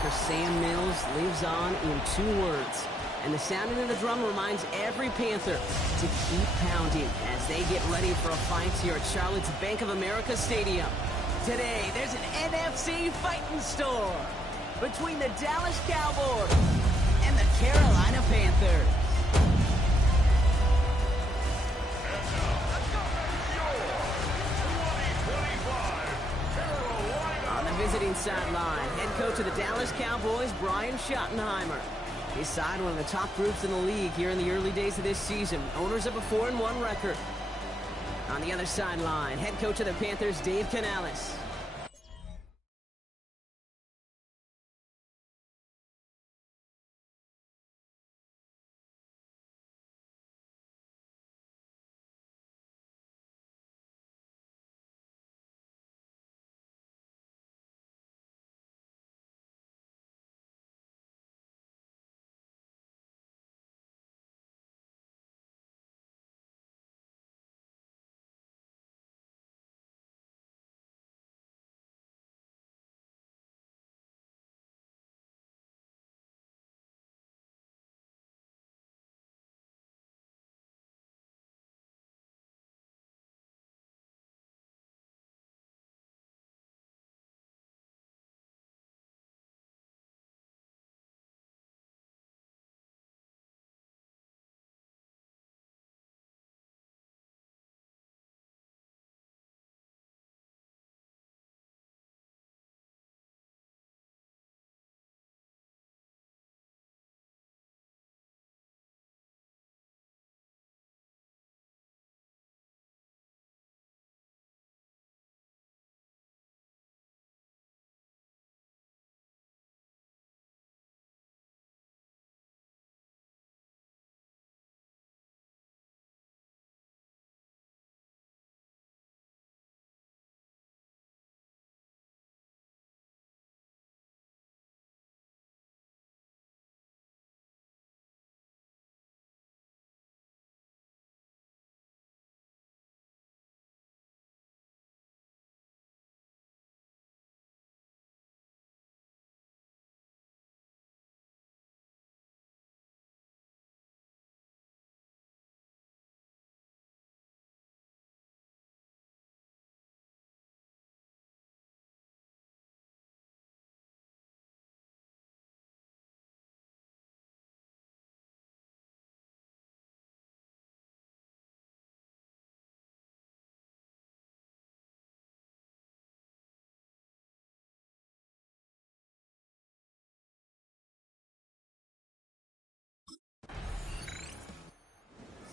linebacker Sam Mills lives on in 2 words. And the sounding of the drum reminds every Panther to keep pounding as they get ready for a fight here at Charlotte's Bank of America Stadium. Today, there's an NFC fighting storm between the Dallas Cowboys and the Carolina Panthers. On the visiting sideline, head coach of the Dallas Cowboys, Brian Schottenheimer. His side, one of the top groups in the league here in the early days of this season. Owners of a 4-1 record. On the other sideline, head coach of the Panthers, Dave Canales.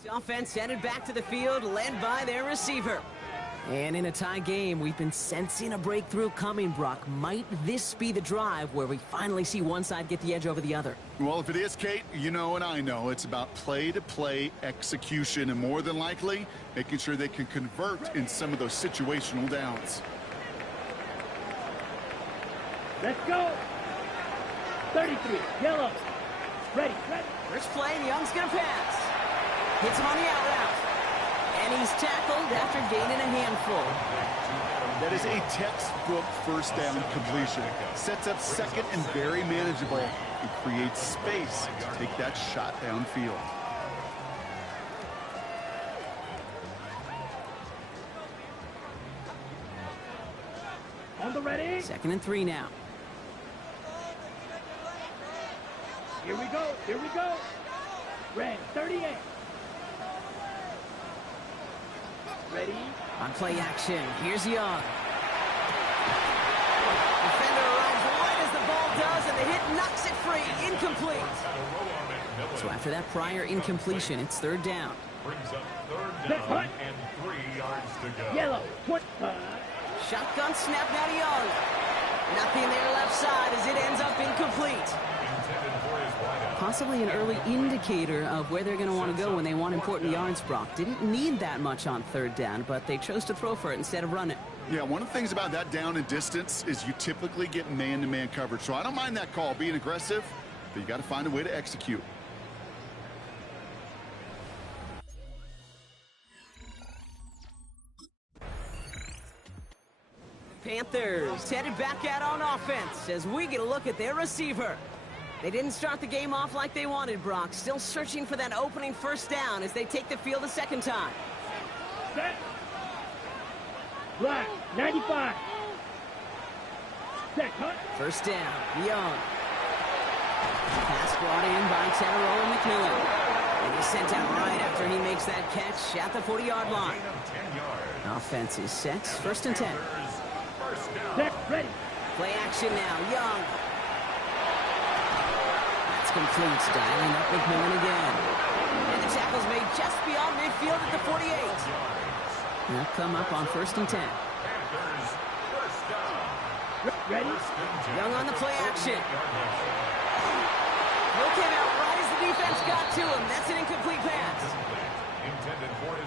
Offense headed back to the field, led by their receiver. And in a tie game, we've been sensing a breakthrough coming, Brock. Might this be the drive where we finally see one side get the edge over the other? Well, if it is, Kate, you know and I know it's about play-to-play execution, and more than likely, making sure they can convert in some of those situational downs. Let's go. 33, yellow. Ready. First play, and Young's going to pass. Hits him on the out route. And he's tackled after gaining a handful. That is a textbook first down completion. Sets up second and very manageable. It creates space to take that shot downfield. On the ready. 2nd and 3 now. Here we go. Red, 38. Ready. On play action, here's Young. Defender arrives right as the ball does, and the hit knocks it free. Incomplete. So after that prior incompletion, it's 3rd down. Brings up 3rd down and 3 yards to go. Yellow, 25. Shotgun snap now to Young. Nothing there left side as it ends up incomplete. Possibly an early indicator of where they're going to want to go when they want important yards, Brock. Didn't need that much on 3rd down, but they chose to throw for it instead of run it. Yeah, one of the things about that down and distance is you typically get man-to-man coverage. So I don't mind that call, being aggressive, but you got to find a way to execute. Panthers headed back out on offense as we get a look at their receiver. They didn't start the game off like they wanted, Brock. Still searching for that opening first down as they take the field a second time. Set. Black, 95. Set, cut. First down, Young. Pass brought in by Tenero McMillan. And he's sent out right after he makes that catch at the 40-yard line. Offense is set. First and 10. Set, ready. Play action now, Young. That's complete. Dialing up McMillan again. And the tackle's made just beyond midfield at the 48. They'll come up on first and 10. Ready. Young on the play action. Will came out right as the defense got to him. That's an incomplete pass.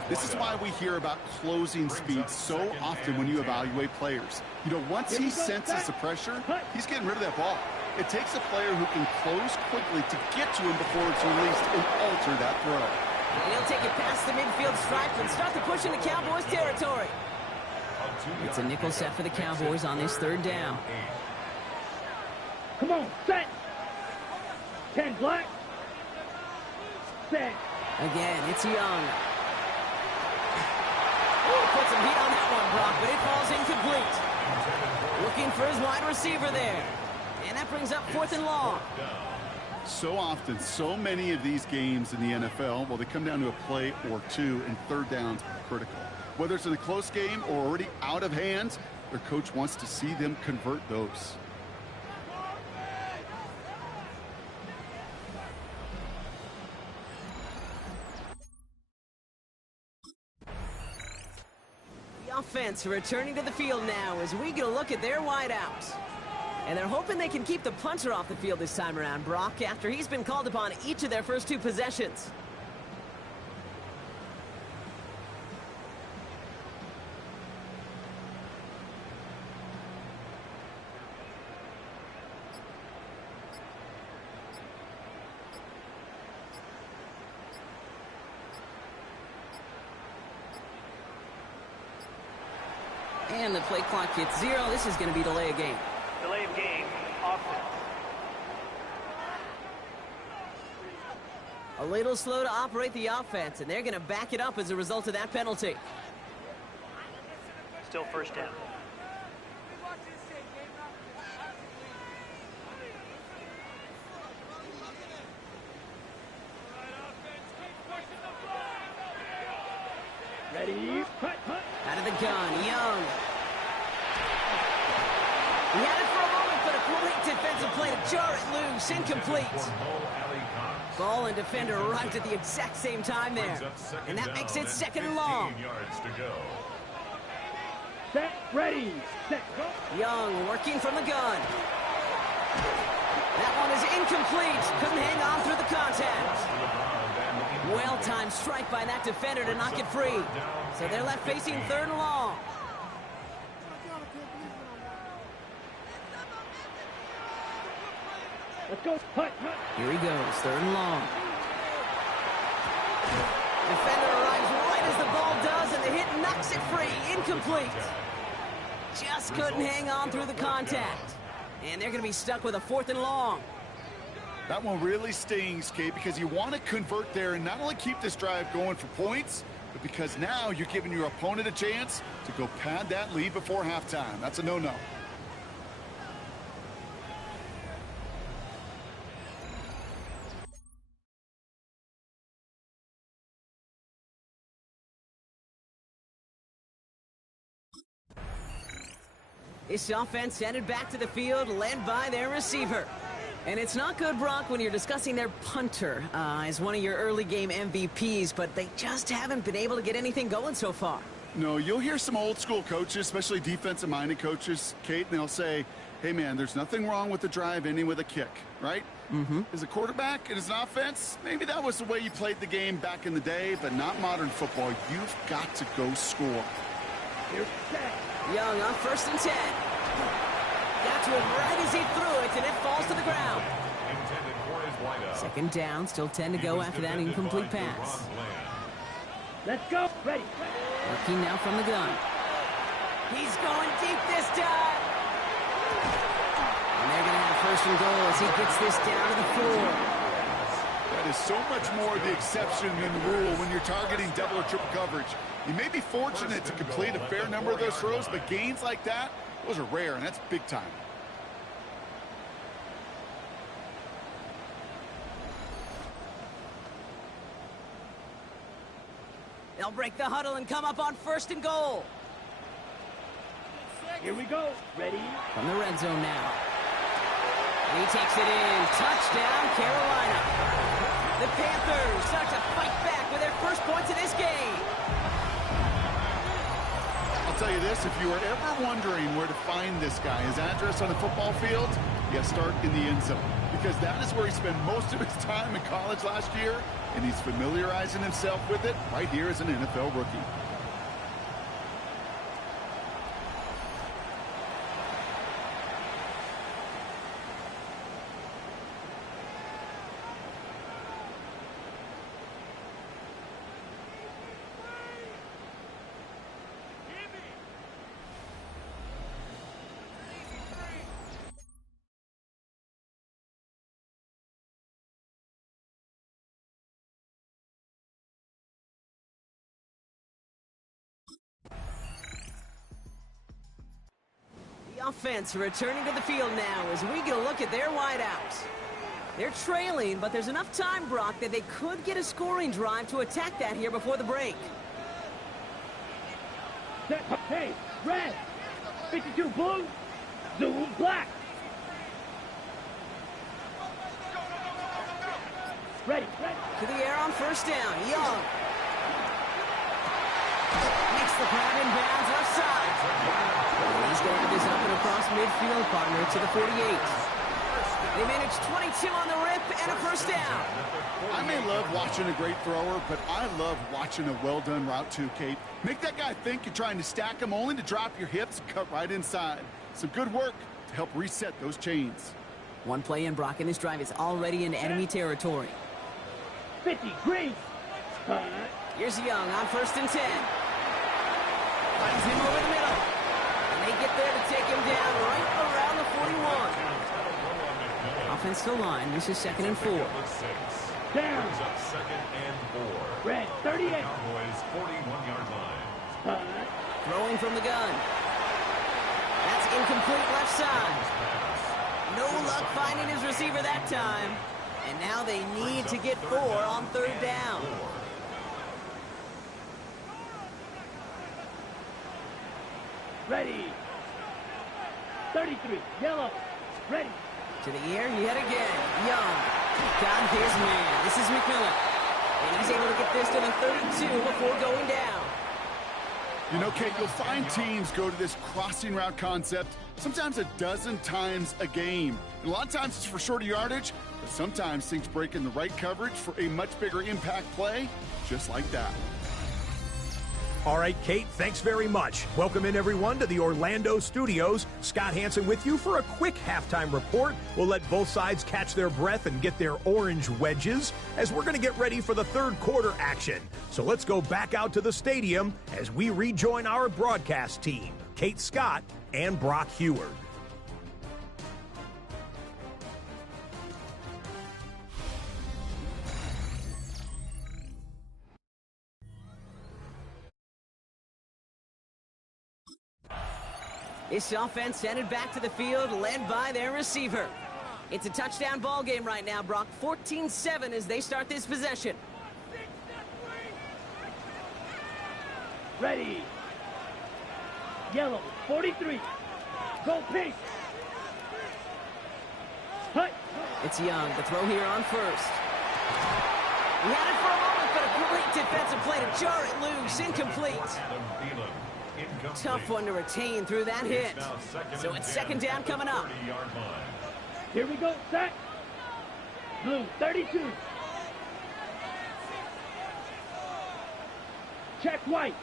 This is why we hear about closing speed so often when you evaluate players. You know, once he senses the pressure, he's getting rid of that ball. It takes a player who can close quickly to get to him before it's released and alter that throw. And he'll take it past the midfield stripe and start to push into Cowboys territory. It's a nickel set for the Cowboys on this third down. Come on, set. 10 black. Set. Again, it's Young. Oh, put some heat on that one, Brock, but it falls incomplete. Looking for his wide receiver there. And that brings up fourth and long. So often, so many of these games in the NFL, well, they come down to a play or two, and third downs are critical. Whether it's in a close game or already out of hands, their coach wants to see them convert those. The offense returning to the field now as we get a look at their wideouts. And they're hoping they can keep the punter off the field this time around, Brock, after he's been called upon each of their first two possessions. And the play clock hits 0. This is going to be delay of game. Delay of game, offense. A little slow to operate the offense, and they're going to back it up as a result of that penalty. Still first down. Ready. Cut, cut. Out of the gun, Young. He had it for a moment, but a great defensive play to jar it loose. Incomplete. Ball and defender arrived at the exact same time there. And that makes it second and long. Set, ready. Set, go. Young working from the gun. That one is incomplete. Couldn't hang on through the contact. Well-timed strike by that defender to knock it free. So they're left facing third and long. Let's go. Cut, cut. Here he goes, third and long. Defender arrives right as the ball does, and the hit knocks it free. Incomplete. Just couldn't hang on through the contact. And they're going to be stuck with a fourth and long. That one really stings, Kate, because you want to convert there and not only keep this drive going for points, but because now you're giving your opponent a chance to go pad that lead before halftime. That's a no-no. This offense headed back to the field, led by their receiver. And it's not good, Brock, when you're discussing their punter as one of your early game MVPs, but they just haven't been able to get anything going so far. No, you'll hear some old school coaches, especially defensive-minded coaches, Kate, and they'll say, hey, man, there's nothing wrong with the drive ending with a kick, right? Mm-hmm. As a quarterback and as an offense, maybe that was the way you played the game back in the day, but not modern football. You've got to go score. Here's set. Young on first and 10. Got to him right as he threw it, and it falls to the ground. Second down, still 10 to go after that incomplete pass. Let's go. Ready. Working now from the gun. He's going deep this time. And they're going to have first and goal as he gets this down to the floor. That is so much more the exception than the rule when you're targeting double or triple coverage. You may be fortunate to complete a fair number of those throws, but gains like that, those are rare, and that's big time. They'll break the huddle and come up on first and goal. Here we go. Ready? From the red zone now. And he takes it in. Touchdown, Carolina. The Panthers start to fight back with their first points of this game. I'll tell you this, if you were ever wondering where to find this guy, his address on the football field, you start in the end zone. Because that is where he spent most of his time in college last year, and he's familiarizing himself with it right here as an NFL rookie. Offense returning to the field now as we get a look at their wideouts. They're trailing, but there's enough time, Brock, that they could get a scoring drive to attack that here before the break. Set. Hey, red. 52 blue. Zoom black. Ready. To the air on first down. Young. Makes the grab in bounds left side. And he's going to have this up and across midfield, partner, to the 48. They managed 22 on the rip and a first down. I may love watching a great thrower, but I love watching a well-done route too, Kate. Make that guy think you're trying to stack him only to drop your hips and cut right inside. Some good work to help reset those chains. One play in, Brock, and this drive is already in enemy territory. 50 green. Here's Young on first and 10. Finds him over the middle. And they get there to take him down right around the 41. Offensive line, this is second and 4. Down. Second and 4. Red, 38. Cowboys 41-yard line. Throwing from the gun. That's incomplete left side. No luck finding his receiver that time. And now they need to get 4 on third down. Ready. 33. Yellow. Ready. To the air yet again. Young. Got his man. This is McMillan. And he's able to get this to the 32 before going down. You know, Kate, you'll find teams go to this crossing route concept sometimes a dozen times a game. And a lot of times it's for shorter yardage, but sometimes things break in the right coverage for a much bigger impact play, just like that. All right, Kate, thanks very much. Welcome in, everyone, to the Orlando studios. Scott Hansen with you for a quick halftime report. We'll let both sides catch their breath and get their orange wedges as we're going to get ready for the third quarter action. So let's go back out to the stadium as we rejoin our broadcast team, Kate Scott and Brock Heward. This offense headed back to the field, led by their receiver. It's a touchdown ball game right now, Brock. 14-7 as they start this possession. Ready. Yellow. 43. Go pink. Hut. It's Young. The throw here on first. He had it for a moment, but a great defensive play to jar it loose. Incomplete. Tough one to retain through that hit. So it's second down coming up. Here we go. Set. Blue. 32. Check white.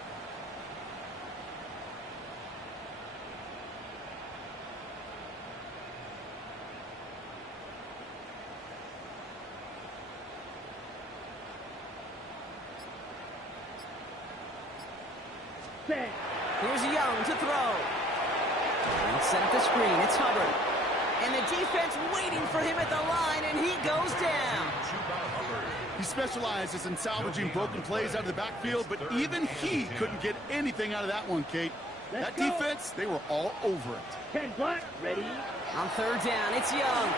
Set. Here's Young to throw. And set up the screen. It's Hubbard. And the defense waiting for him at the line, and he goes down. He specializes in salvaging broken plays out of the backfield, but even he couldn't get anything out of that one, Kate. That defense, they were all over it. 10 black, ready. On third down, it's Young.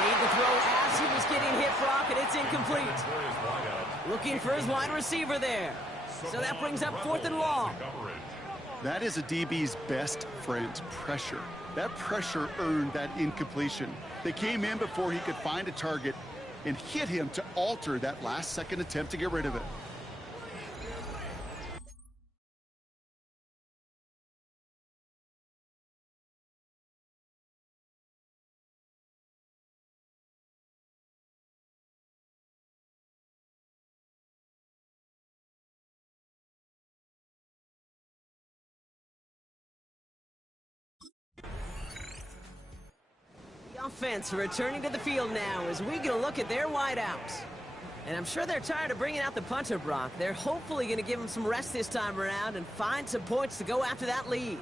Made the throw as he was getting hit, Brock, and it's incomplete. Looking for his wide receiver there. So that brings up 4th and long. That is a DB's best friend, pressure. That pressure earned that incompletion. They came in before he could find a target and hit him to alter that last-second attempt to get rid of it. Offense returning to the field now as we get a look at their wideouts. And I'm sure they're tired of bringing out the punter, Brock. They're hopefully going to give him some rest this time around and find some points to go after that lead.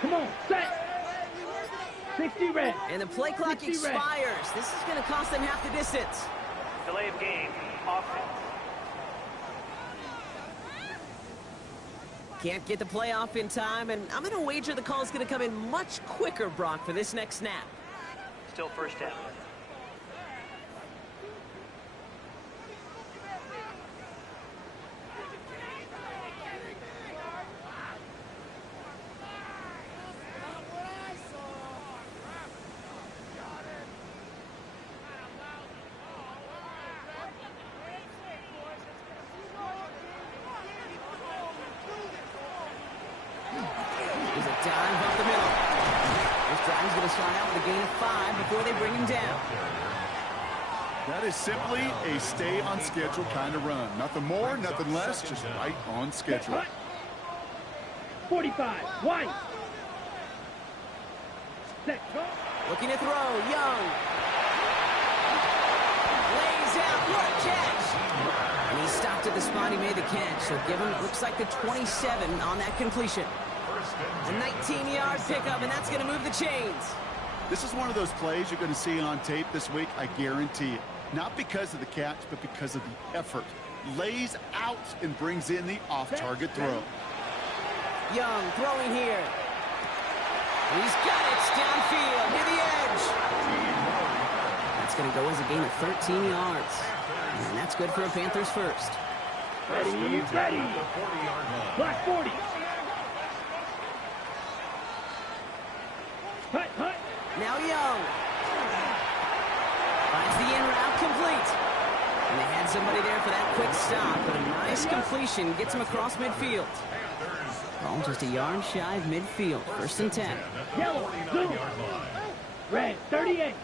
Come on, set. 60 red. And the play clock 60 red. expires. This is going to cost them half the distance. Delay of game, offense. Can't get the play off in time, and I'm going to wager the call is going to come in much quicker, Brock, for this next snap. Still first down. There's a dive up the middle. This drive is going to start out with a gain of 5 before they bring him down. That is simply a stay-on-schedule kind of run. Nothing more, nothing less, just right on schedule. 45, white. Set, go. Looking to throw, Young. Lays out, what a catch! And he stopped at the spot he made the catch, so give him, looks like the 27 on that completion. A 19-yard pickup, and that's going to move the chains. This is one of those plays you're going to see on tape this week, I guarantee it. Not because of the catch, but because of the effort. Lays out and brings in the off-target throw. Young throwing here. He's got it downfield near the edge. That's going to go as a gain of 13 yards. And that's good for a Panthers first. Ready, ready. Black 40. Hut, hut. Now Young. Finds the in route complete. And they had somebody there for that quick stop, but a nice completion gets him across midfield. Ball just a yard shy of midfield. 1st and 10. Yellow, blue. Red, 38.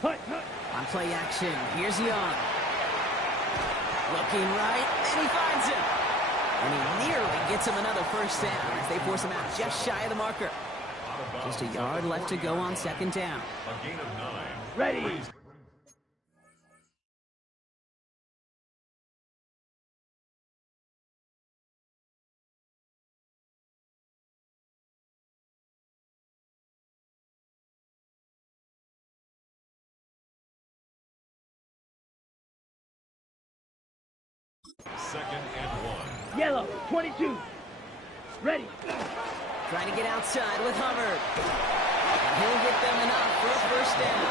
Hut, hut. On play action, here's Young. Looking right, and he finds him. And he nearly gets him another first down as they force him out just shy of the marker. Just a yard left to go on 2nd down. A gain of 9. Ready. Second and 1. Yellow, 22. Ready. Trying to get outside with Hubbard. And he'll get them enough for a first down.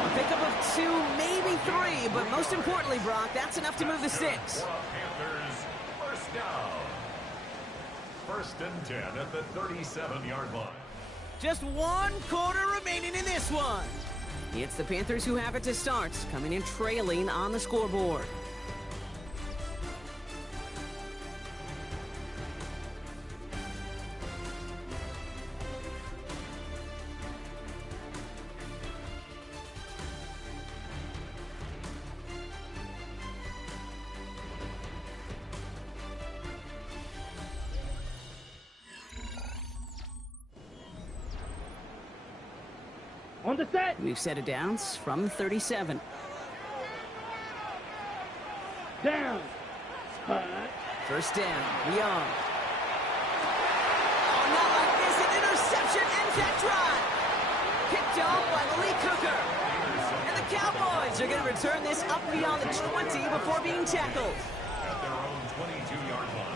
A pickup of 2, maybe 3, but most importantly, Brock, that's enough to move the sticks. Panthers, first down. 1st and 10 at the 37-yard line. Just 1 quarter remaining in this one. It's the Panthers who have it to start, coming in trailing on the scoreboard. On the set. We've set it down from the 37. Down. Hut. First down, Young. Oh, not like this. An interception ends that drive. Picked off by Lee Cooker. And the Cowboys are going to return this up beyond the 20 before being tackled. At their own 22-yard line.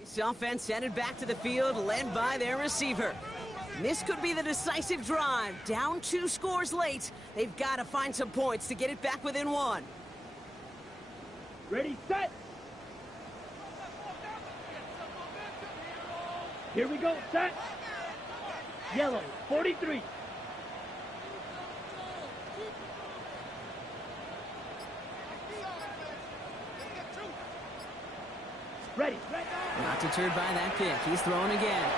This offense headed back to the field, led by their receiver. And this could be the decisive drive. Down 2 scores late. They've got to find some points to get it back within 1. Ready, set. Here we go, set. Yellow, 43. Ready. Not deterred by that pick. He's throwing again.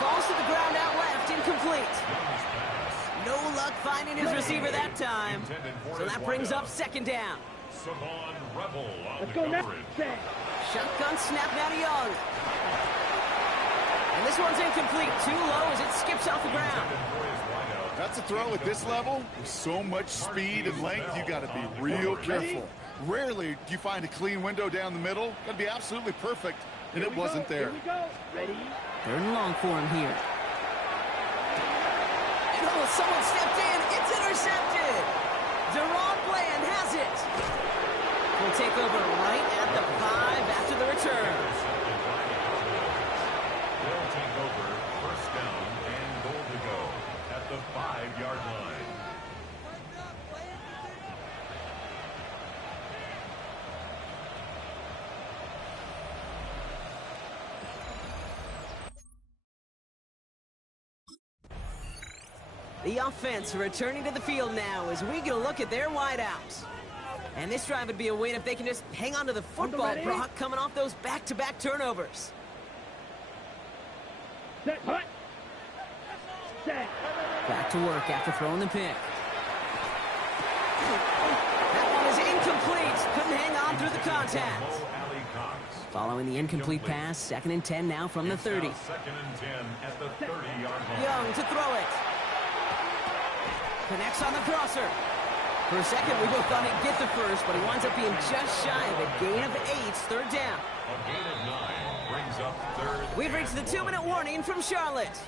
Falls to the ground out left, incomplete. No luck finding his receiver that time. So that brings up second down. Savon Rebel on Let's the go now. coverage. Set. Shotgun snap now to Young. And this one's incomplete. Too low as it skips off the ground. That's a throw at this level. With so much speed and length, you got to be real careful. Rarely do you find a clean window down the middle. Got to be absolutely perfect, and it wasn't there. Here we go. Ready. 3rd and long for him here. Oh, someone stepped in. It's intercepted. Deron Bland has it. We'll take over right at the 5 after the return. They'll take over first down and goal to go at the 5-yard line. The offense returning to the field now as we get a look at their wideouts. And this drive would be a win if they can just hang on to the football, Brock, coming off those back-to-back turnovers. Set. Hut. Set. Back to work after throwing the pick. That one is incomplete. Couldn't hang on through the contact. Following the incomplete pass, 2nd and 10 now from the 30. 2nd and 10 at the 30-yard line. Young to throw it. Connects on the crosser. For a second, we both thought he'd get the first, but he winds up being just shy of a gain of 8, 3rd down. A gain of 9 brings up 3rd. We've reached the 2-minute warning from Charlotte.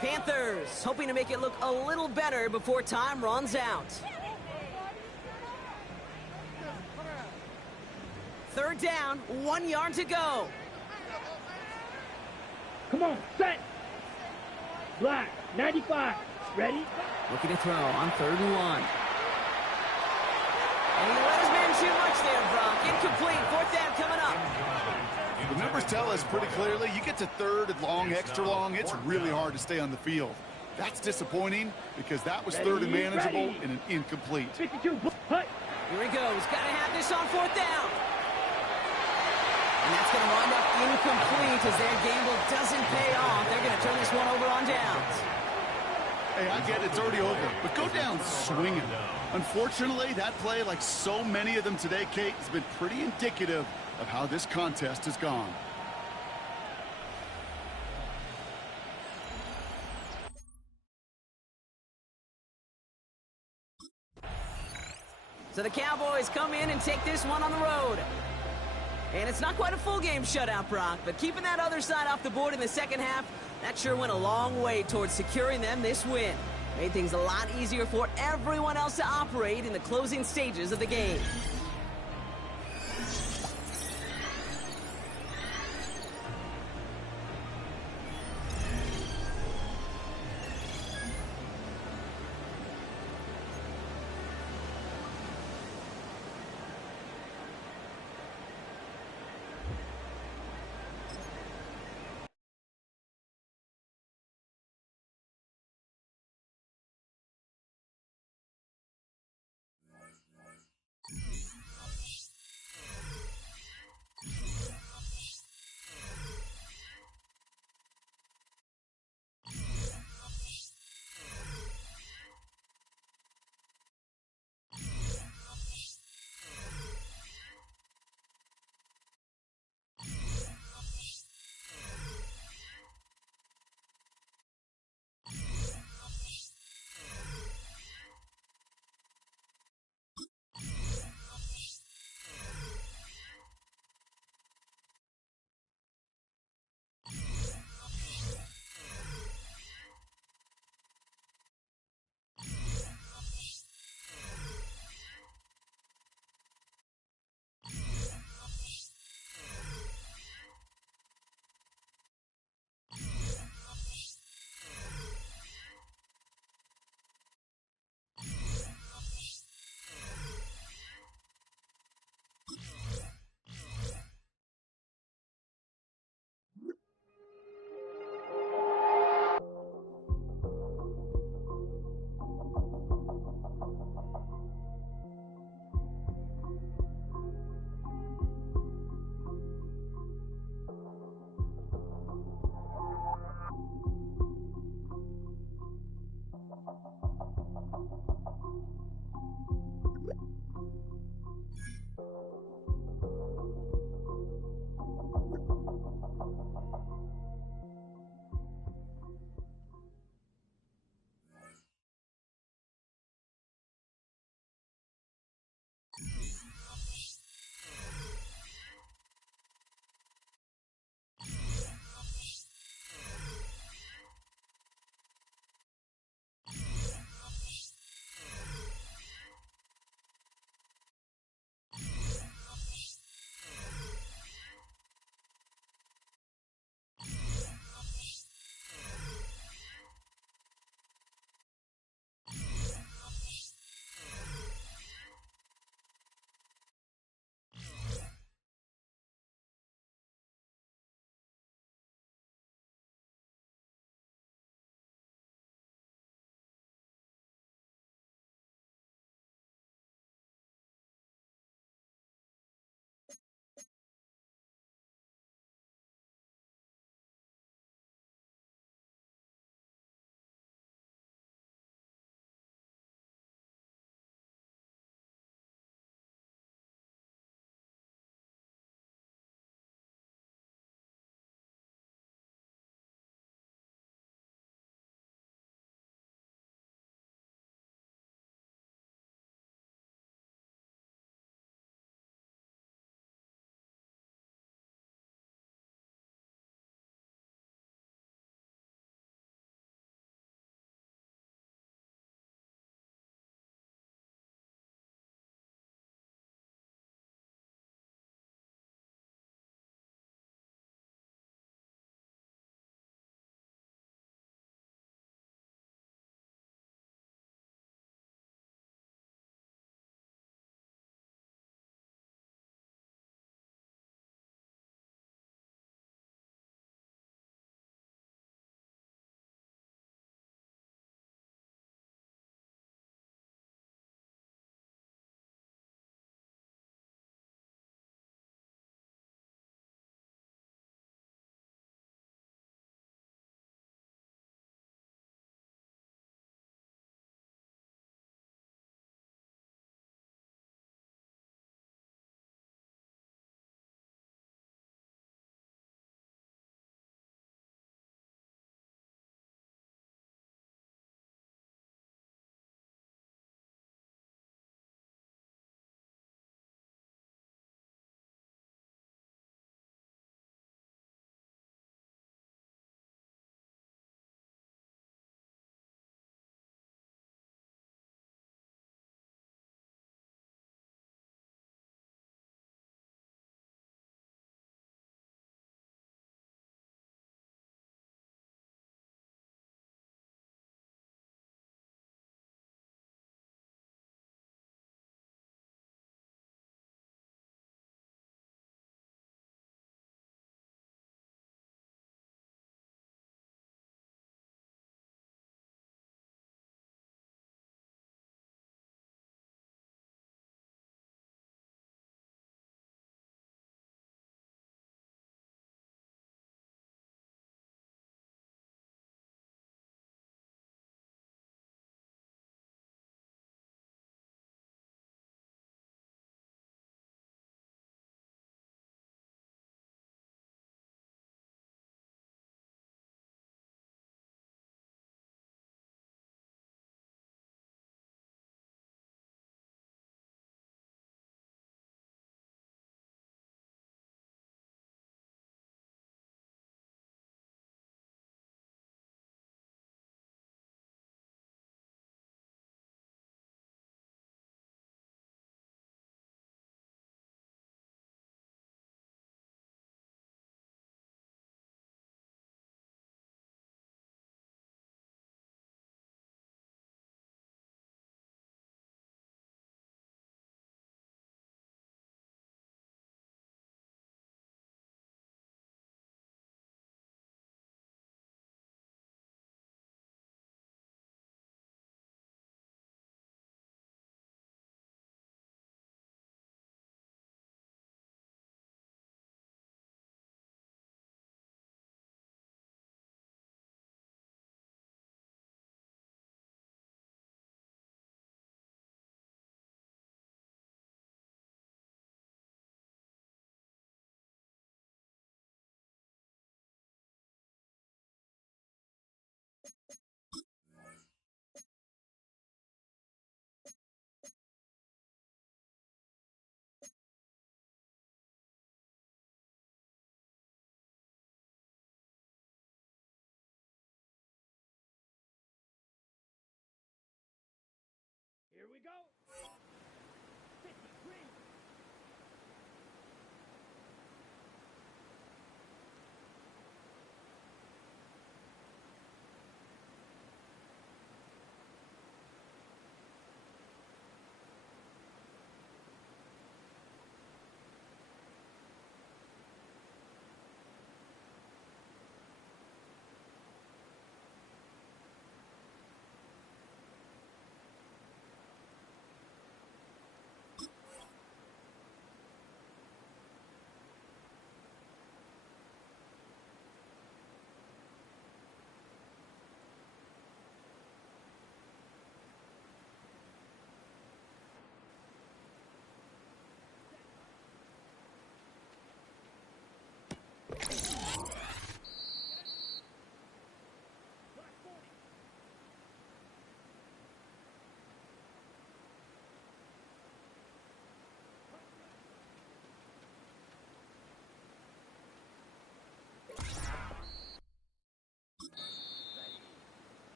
Panthers hoping to make it look a little better before time runs out. 3rd down, 1 yard to go. Come on, set. Black, 95. Ready? Looking to throw on 3rd and 1. And he let his man too much there, Brock. Incomplete. 4th down coming up. The numbers tell us pretty clearly, you get to 3rd and long, extra long, it's really hard to stay on the field. That's disappointing because that was 3rd and manageable and an incomplete. 52. Hut. Here he goes. Got to have this on 4th down. And that's going to wind up incomplete as their gamble doesn't pay off. They're going to turn this one over on downs. Hey, I get it, it's already over, but go down swinging. Unfortunately, that play, like so many of them today, Kate, has been pretty indicative of how this contest has gone. So the Cowboys come in and take this one on the road. And it's not quite a full game shutout, Brock, but keeping that other side off the board in the second half, that sure went a long way towards securing them this win. Made things a lot easier for everyone else to operate in the closing stages of the game.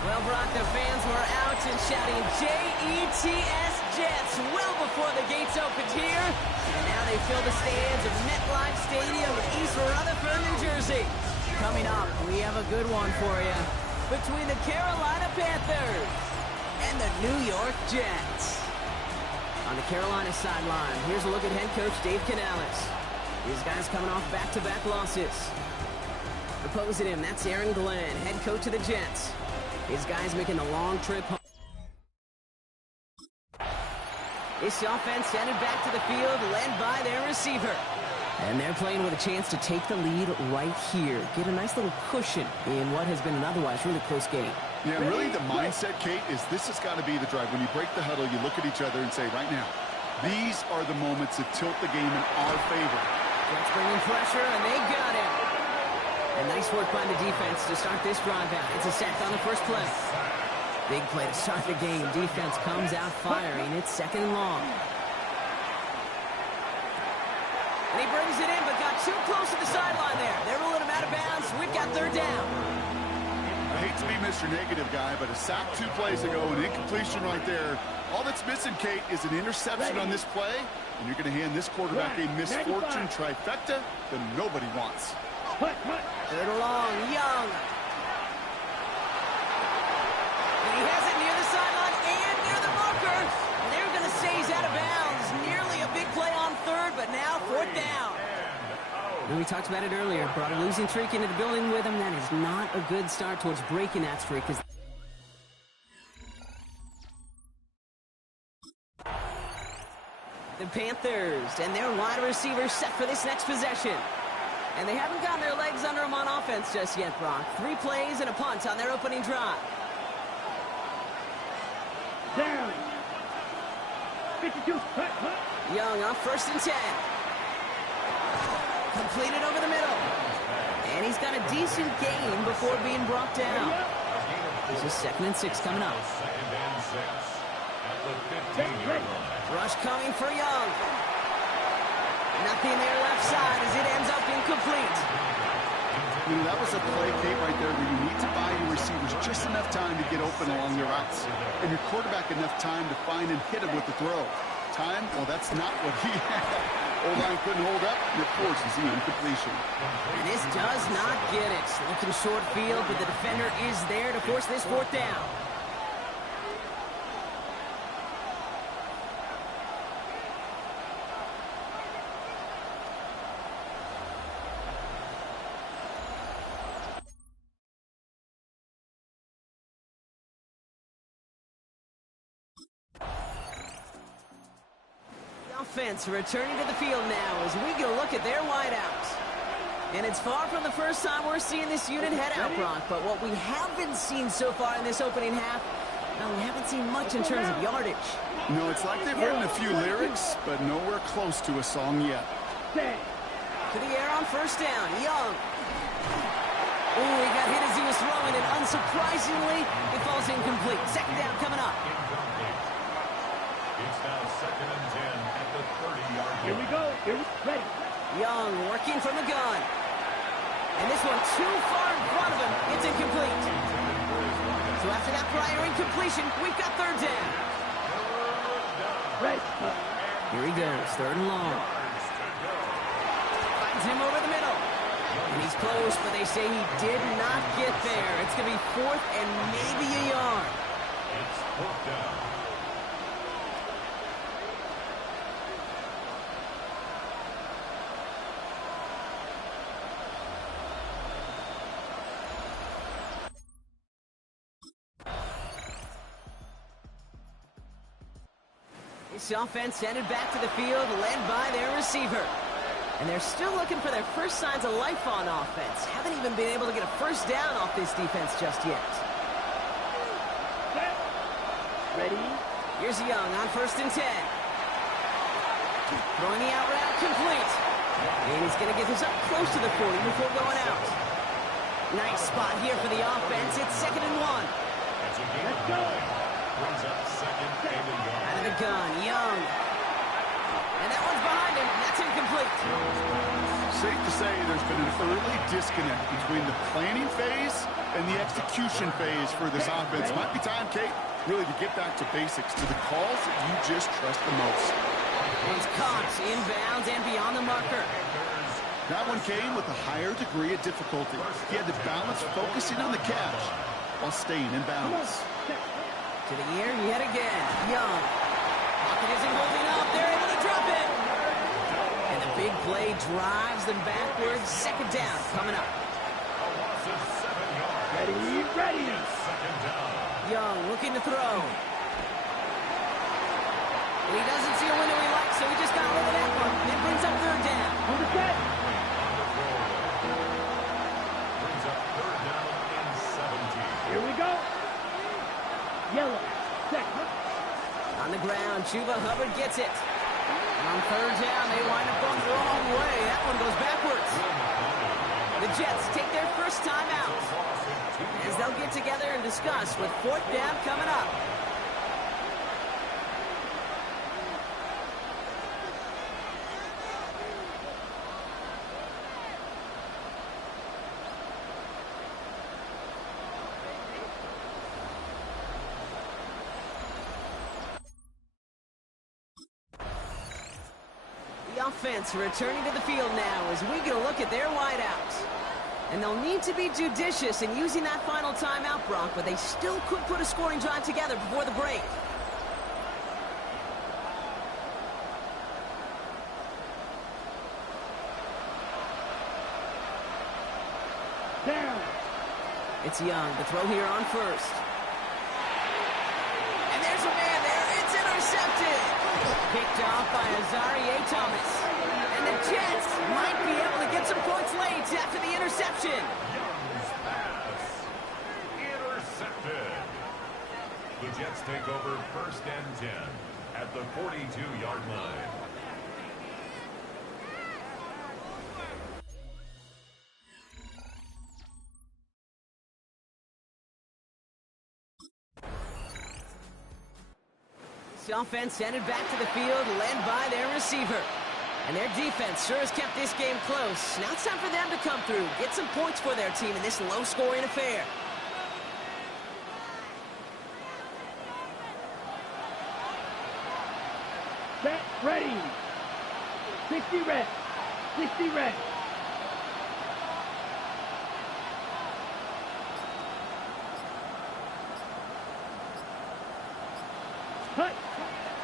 Well, Brock, the fans were out and shouting J-E-T-S Jets well before the gates opened here. And now they fill the stands of MetLife Stadium in East Rutherford, New Jersey. Coming up, we have a good one for you. Between the Carolina Panthers and the New York Jets. On the Carolina sideline, here's a look at head coach Dave Canales. These guys coming off back-to-back losses. Opposing him, that's Aaron Glenn, head coach of the Jets. His guys making the long trip home. This offense headed back to the field, led by their receiver. And they're playing with a chance to take the lead right here. Get a nice little cushion in what has been an otherwise really close game. Yeah, really the mindset, Kate, is this has got to be the drive. When you break the huddle, you look at each other and say, right now, these are the moments that tilt the game in our favor. Jets bringing pressure, and they got him. And nice work by the defense to start this drive out. It's a sack on the first play. Big play to start the game. Defense comes out firing. It's second and long. And he brings it in, but got too close to the sideline there. They're ruling him out of bounds. We've got third down. I hate to be Mr. Negative guy, but a sack 2 plays ago, an incompletion right there. All that's missing, Kate, is an interception on this play, and you're going to hand this quarterback a misfortune trifecta that nobody wants. Third and long, Young. And he has it near the sideline and near the marker. And they're going to say he's out of bounds. Nearly a big play on third, but now fourth down. And we talked about it earlier. Brought a losing streak into the building with him. That is not a good start towards breaking that streak. The Panthers and their wide receivers set for this next possession. And they haven't gotten their legs under them on offense just yet, Brock. 3 plays and a punt on their opening drive. Down. 52. Young on 1st and 10. Completed over the middle. And he's got a decent gain before being brought down. This is 2nd and 6 coming up. 2nd and 6 at the 15-yard line. Rush coming for Young. Nothing there left side as it ends up incomplete. You know, that was a play, Kate, right there where you need to buy your receivers just enough time to get open along their routes. And your quarterback enough time to find and hit him with the throw. Time? Well, that's not what he had. O-line couldn't hold up, and it forces the incompletion. And this does not get it. Looking short field, but the defender is there to force this 4th down. Offense returning to the field now as we get a look at their wideouts. And it's far from the first time we're seeing this unit head out, Brock, but what we haven't seen so far in this opening half, well, we haven't seen much in terms of yardage. No, it's like they've written a few lyrics, but nowhere close to a song yet. To the air on 1st down, Young. Oh, he got hit as he was throwing, and unsurprisingly, it falls incomplete. 2nd down coming up. It's now 2nd and 10 at the 30-yard line. Here we go. Ready. Young working from the gun. And this one too far in front of him. It's incomplete. So after that prior incompletion, we've got 3rd down. Ready. Here he goes, 3rd and long. Finds him over the middle. And he's close, but they say he did not get there. It's going to be 4th and maybe a yard. It's 4th down. This offense headed back to the field, led by their receiver. And they're still looking for their first signs of life on offense. Haven't even been able to get a 1st down off this defense just yet. Ready. Here's Young on 1st and 10. Throwing the out route complete. And he's going to get this up close to the 40 before going out. Nice spot here for the offense. It's 2nd and 1. Let's go. Brings up 2nd and a yard. Out of the gun, Young. And that one's behind him. That's incomplete. Safe to say there's been an early disconnect between the planning phase and the execution phase for this offense. Might be time, Kate, really to get back to basics, to the calls that you just trust the most. One's caught inbounds and beyond the marker. That one came with a higher degree of difficulty. He had to balance focusing on the catch while staying in bounds. To the air yet again. Young. Pocket isn't holding up. They're able to drop it. And the big play drives them backwards. 2nd down coming up. A loss of 7 yards. Ready. Ready. 2nd down. Young looking to throw. Well, he doesn't see a window he likes, so he just got rid of that one. It brings up 3rd down. On the set. Brings up 3rd down and 17. Here we go. Yellow. Second. On the ground, Chuba Hubbard gets it. And on 3rd down, they wind up going the wrong way. That one goes backwards. The Jets take their first time out as they'll get together and discuss with 4th down coming up. offense returning to the field now as we get a look at their wideouts. And they'll need to be judicious in using that final timeout, Brock, but they still could put a scoring drive together before the break. Down. It's Young. The throw here on first. And there's a man there. It's intercepted. Picked off by Azarie Thomas. And the Jets might be able to get some points late after the interception. Young's pass. Intercepted. The Jets take over 1st and 10 at the 42-yard line. This offense headed back to the field, led by their receiver. And their defense sure has kept this game close. Now it's time for them to come through, get some points for their team in this low-scoring affair. Set, ready. 60 reps. 60 reps. Cut.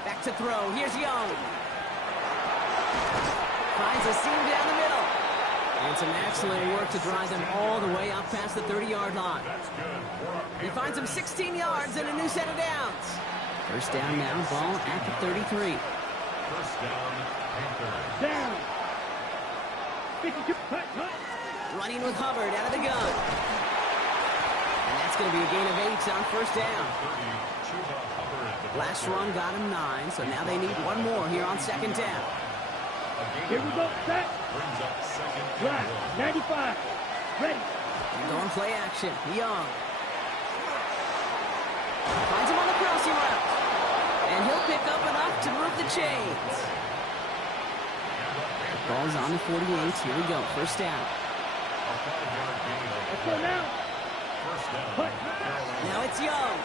Back to throw. Here's Young. Finds a seam down the middle. And some excellent work to drive them all the way up past the 30-yard line. That's good. He finds him 16 yards and a new set of downs. First down now, ball at the 33. 1st down, Panthers. Down. 52. Cut. Running with Hubbard out of the gun. And that's going to be a gain of 8 on first down. 30, Chuba Hubbard. Last run got him 9, so now they need one more here on second down. Here we go. Set. Brings up 2nd and Drive. 1. 95. Ready. Going play action. Young. Finds him on the crossing route. And he'll pick up enough to move the chains. Ball's on the 48. Here we go. First down. A 5-yard gain of Let's go now. 1st down. Cut. Now it's Young.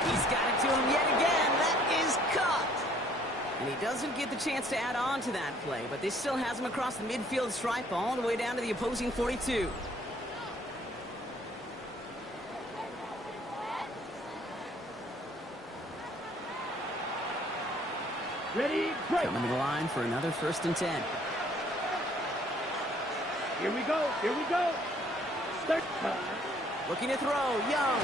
He's got it to him yet again. That is caught. And he doesn't get the chance to add on to that play, but this still has him across the midfield stripe all the way down to the opposing 42. Ready. Break. Coming to the line for another 1st and 10. Here we go. Here we go. Start. Looking to throw. Young.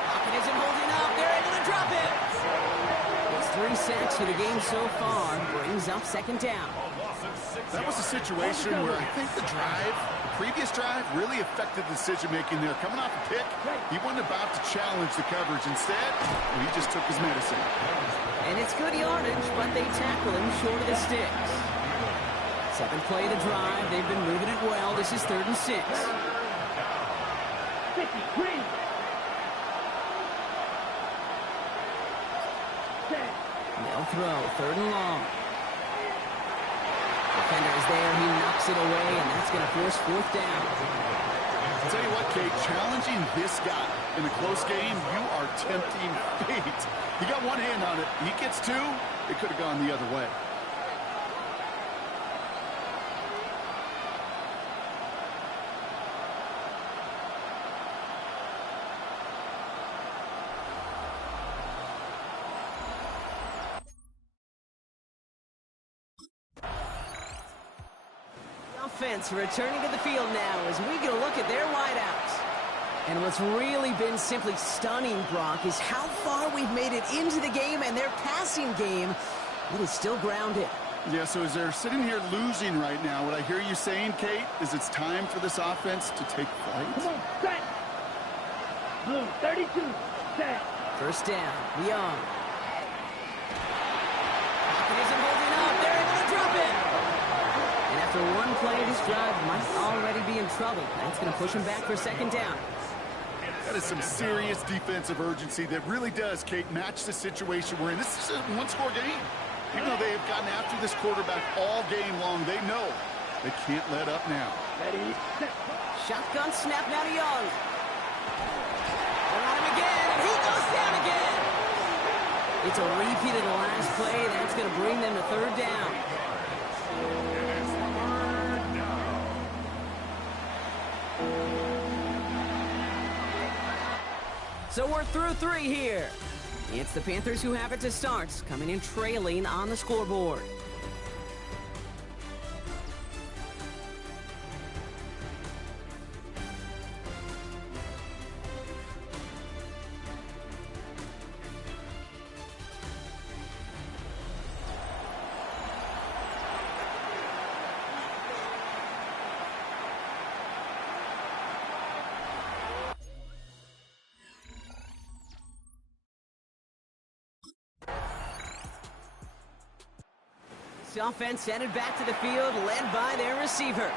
Pocket isn't holding up. They're able to drop it. It's 3 sacks for the game so far. Brings up second down. That was a situation where I think the previous drive, really affected the decision-making there. Coming off a pick, he wasn't about to challenge the coverage. Instead, he just took his medicine. And it's good yardage, but they tackle him short of the sticks. 7th play of the drive. They've been moving it well. This is 3rd and 6. 53. Set. They'll throw. 3rd and long. Defender is there. He knocks it away, and that's going to force 4th down. I'll tell you what, Kate, challenging this guy in a close game, you are tempting fate. He got one hand on it. He gets 2. It could have gone the other way. Offense returning to the field now as we get a look at their wideouts. And what's really been simply stunning, Brock, is how far we've made it into the game, and their passing game, it is still grounded. Yeah, so as they're sitting here losing right now, what I hear you saying, Kate, is it's time for this offense to take flight. Come on. Set. Blue. 32. Set. First down. Young. Pocket isn't holding up. They're able to drop it. And after one play, this drive might already be in trouble. That's going to push him back for second down. That is some serious defensive urgency that really does, Kate, match the situation we're in. This is a one-score game. Even though they have gotten after this quarterback all game long, they know they can't let up now. Ready. Set. Shotgun snap now to Young. They're on him again, and he goes down again. It's a repeat of the last play. That's going to bring them to third down. So we're through 3 here. It's the Panthers who have it to start, coming in trailing on the scoreboard. This offense headed back to the field, led by their receiver.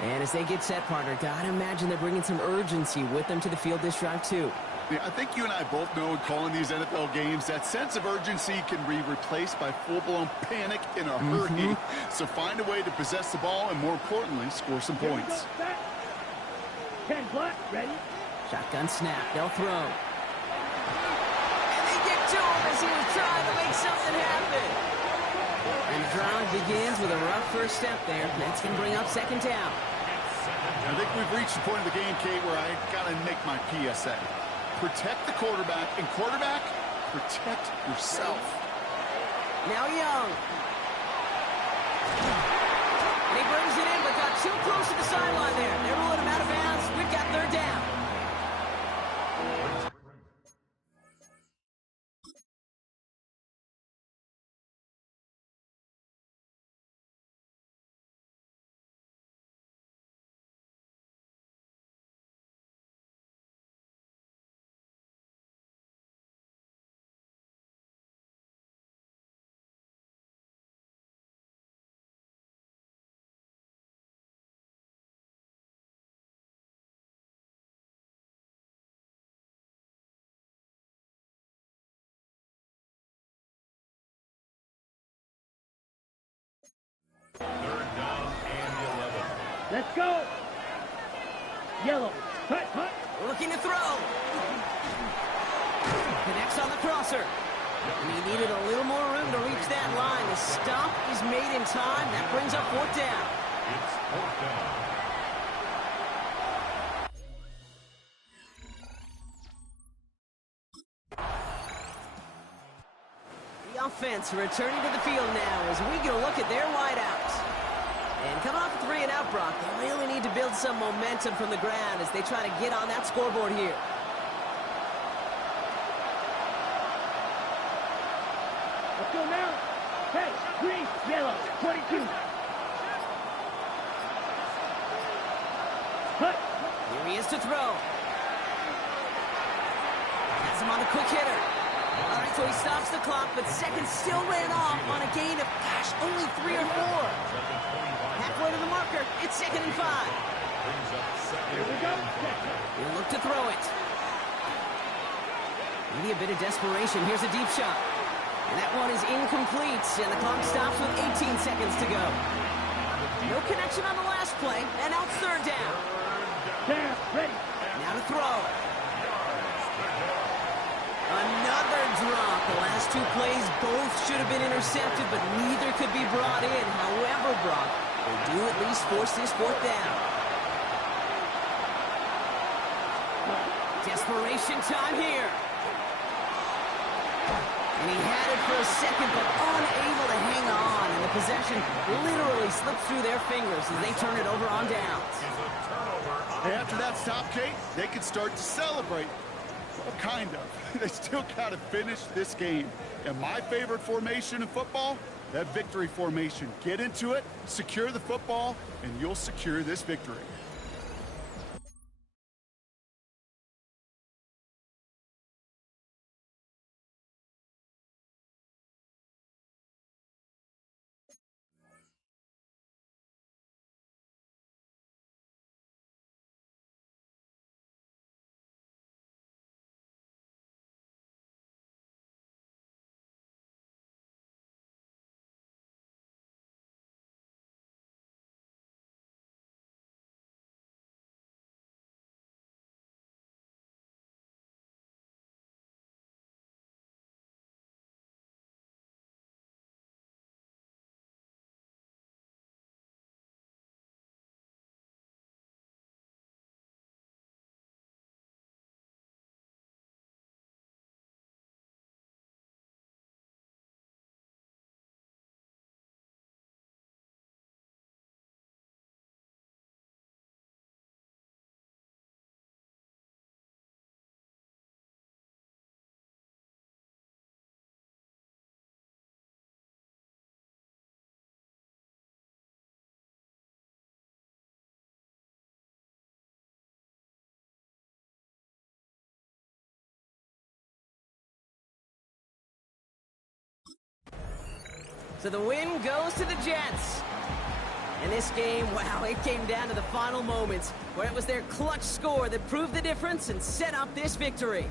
And as they get set, partner, gotta imagine they're bringing some urgency with them to the field this drive, too. Yeah, I think you and I both know in calling these NFL games, that sense of urgency can be replaced by full-blown panic in a hurry. So find a way to possess the ball and, more importantly, score some points. 10 block, ready? Shotgun snap, they'll throw. And they get to him as he was trying to make something happen. And the drive begins with a rough first step there. That's going to bring up second down. I think we've reached the point of the game, Kate, where I got to make my PSA. Protect the quarterback, and quarterback, protect yourself. Now Young. And he brings it in, but got too close to the sideline there. They're rolling him out of bounds. We've got third down. Third down and 11. Let's go. Yellow. Hut, hut. Looking to throw. Connects on the crosser. And he needed a little more room to reach that line. The stop is made in time. That brings up fourth down. It's fourth down. The offense returning to the field now as we get a look at their wideouts. And coming off a 3-and-out, Brock, they really need to build some momentum from the ground as they try to get on that scoreboard here. Let's go now. Hey, green, yellow, 22. Hut. Here he is to throw. Has him on the quick hitter. All right, so he stops the clock, but seconds still ran off on a gain of, only 3 or 4. Halfway to the marker, it's 2nd and 5. Here we go. He'll look to throw it. Maybe a bit of desperation. Here's a deep shot. And that one is incomplete, and the clock stops with 18 seconds to go. No connection on the last play, and now it's third down. Down, ready. Now to throw. Another drop. The last 2 plays both should have been intercepted, but neither could be brought in. However, Brock, they do at least force this fourth down. Desperation time here. And he had it for a second, but unable to hang on. And the possession literally slipped through their fingers as they turn it over on downs. Hey, after that stop, Kate, they can start to celebrate. Well, kind of. They still got to finish this game. And my favorite formation in football, that victory formation. Get into it, secure the football, and you'll secure this victory. So the win goes to the Jets. And this game, wow, it came down to the final moments, where it was their clutch score that proved the difference and set up this victory.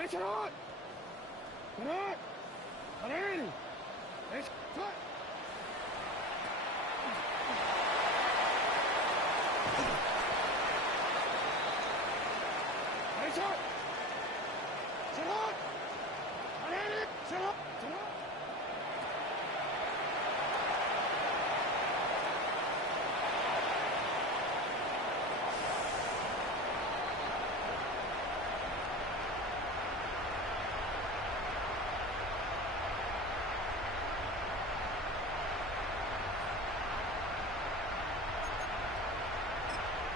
Nice shot! Shot! Ready! Nice shot! Nice shot! Shot! Ready! Shot! Shot!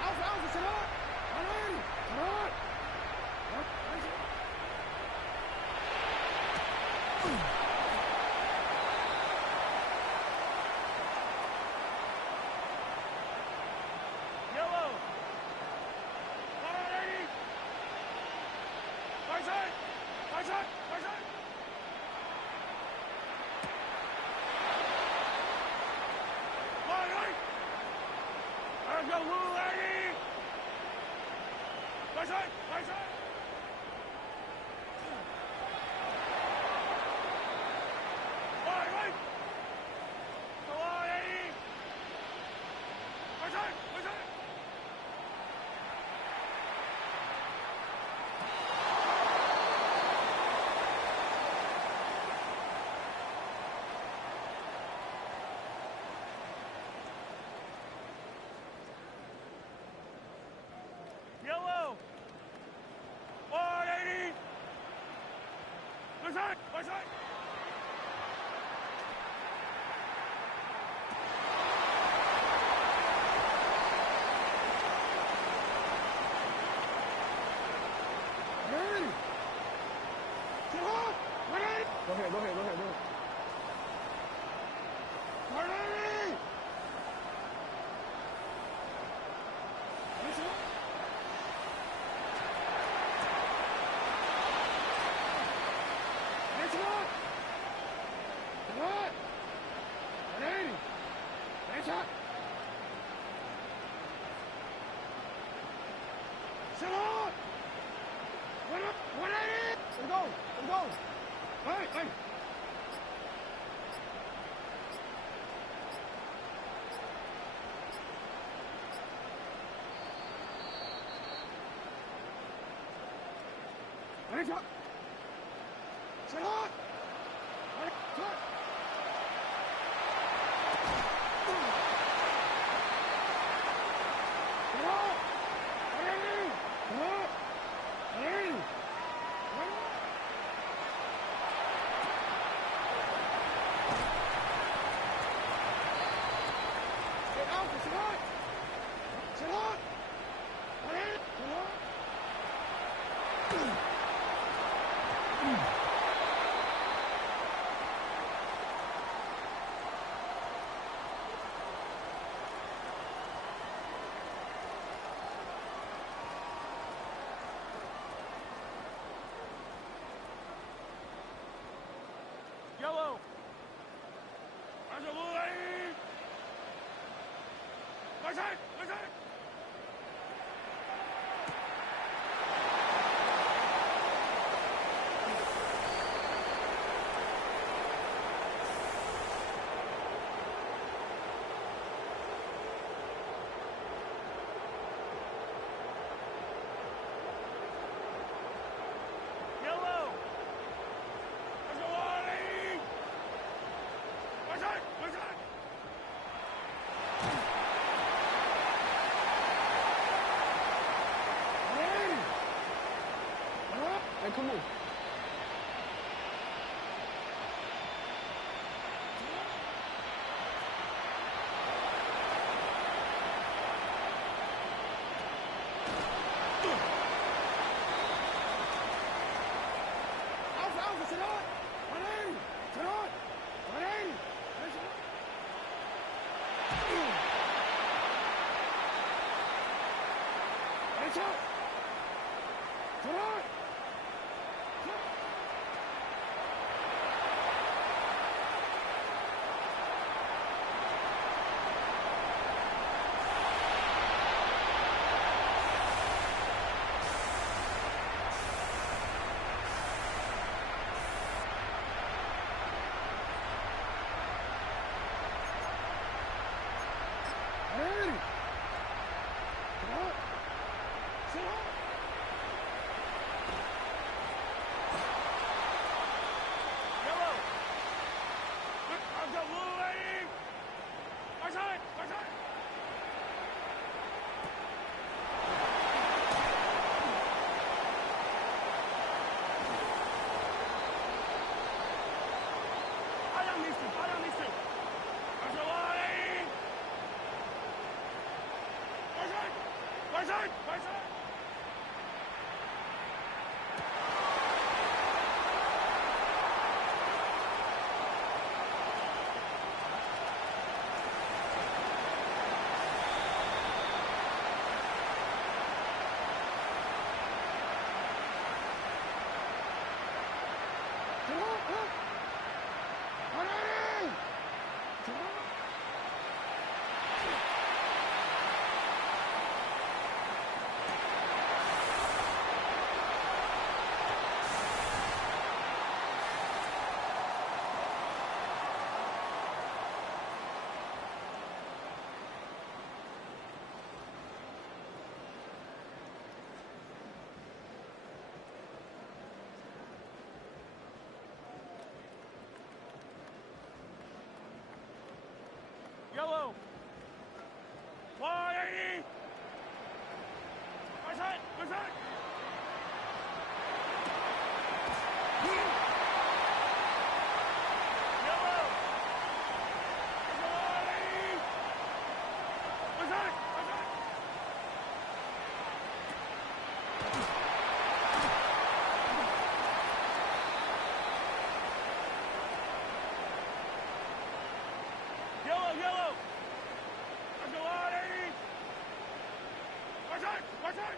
Alpha, shot! Ready! Shot! Yellow! Ready! Right side! Right side! Right side! Right! Let's go, blue lady! Right side! Right side! Right! Go on, 80! Right side! Right side! Yellow! 180! Right side! Right side! Ready! Get up! Ready! Go ahead. Ready! Nice shot! Nice shot! Shot! 180! Nice shot! Shot! 180! Let's go! Hey! Nice shot! Shot! Shot! Shot! 180! Shot! 180! Get out for shot! Shot! 180! Shot! Yellow! There's a blue lady! Right side! Right side! Yellow! There's a 180! Right side! Right side! Ready! Hey, come on. Alpha, sit on! 180! Sit on! 180! Nice shot! Nice shot! Sit on! Yellow. 180. Right side. Right side. Yellow. 180. Right side. Right side. Yellow, yellow! I'm going 180! Right side! Right side!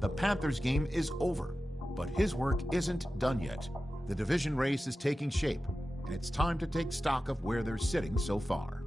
The Panthers game is over, but his work isn't done yet. The division race is taking shape, and it's time to take stock of where they're sitting so far.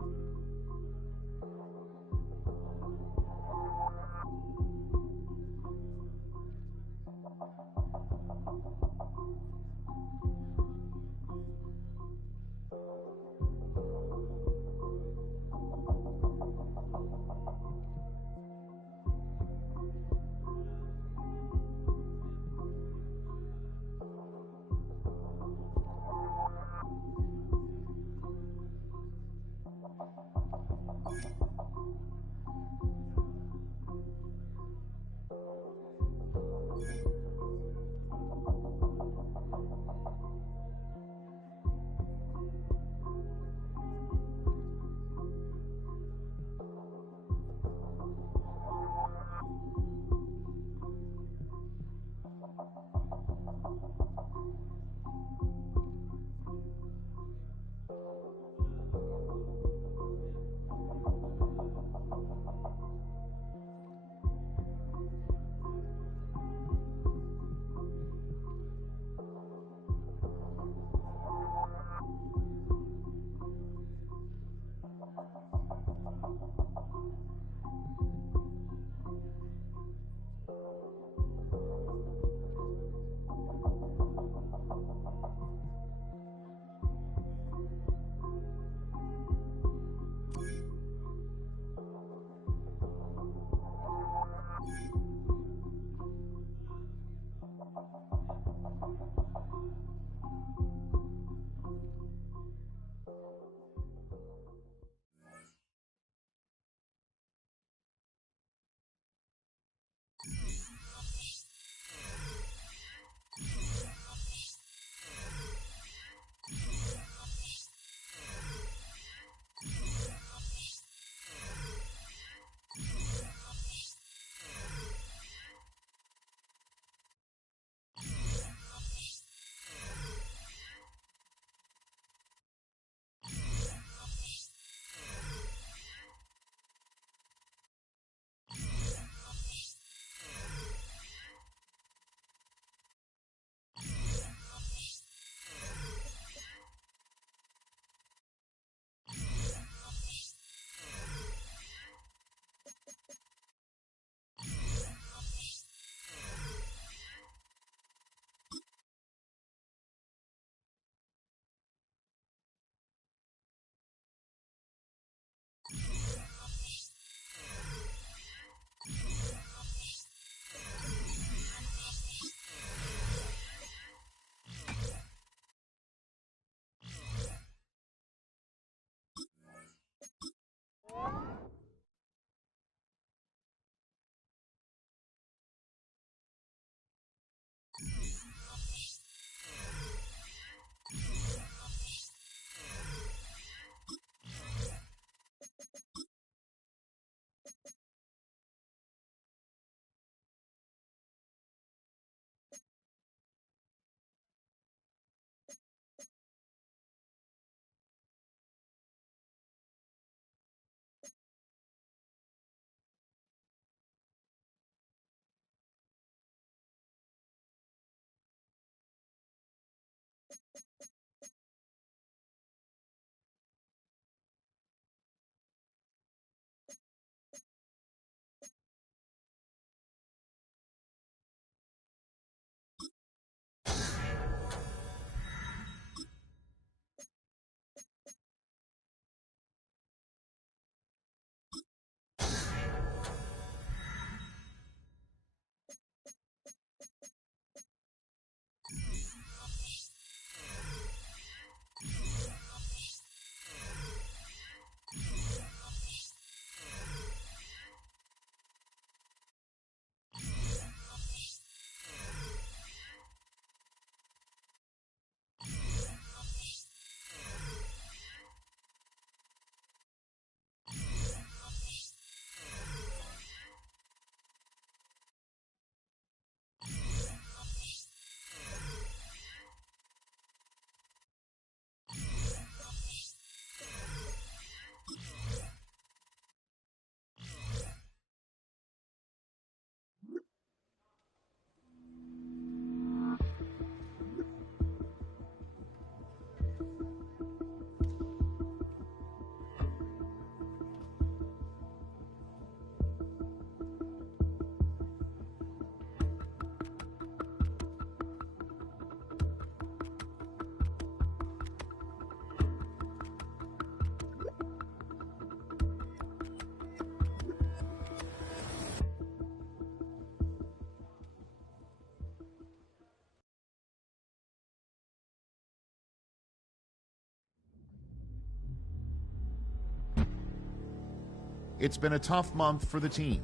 It's been a tough month for the team.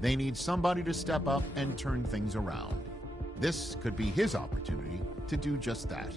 They need somebody to step up and turn things around. This could be his opportunity to do just that.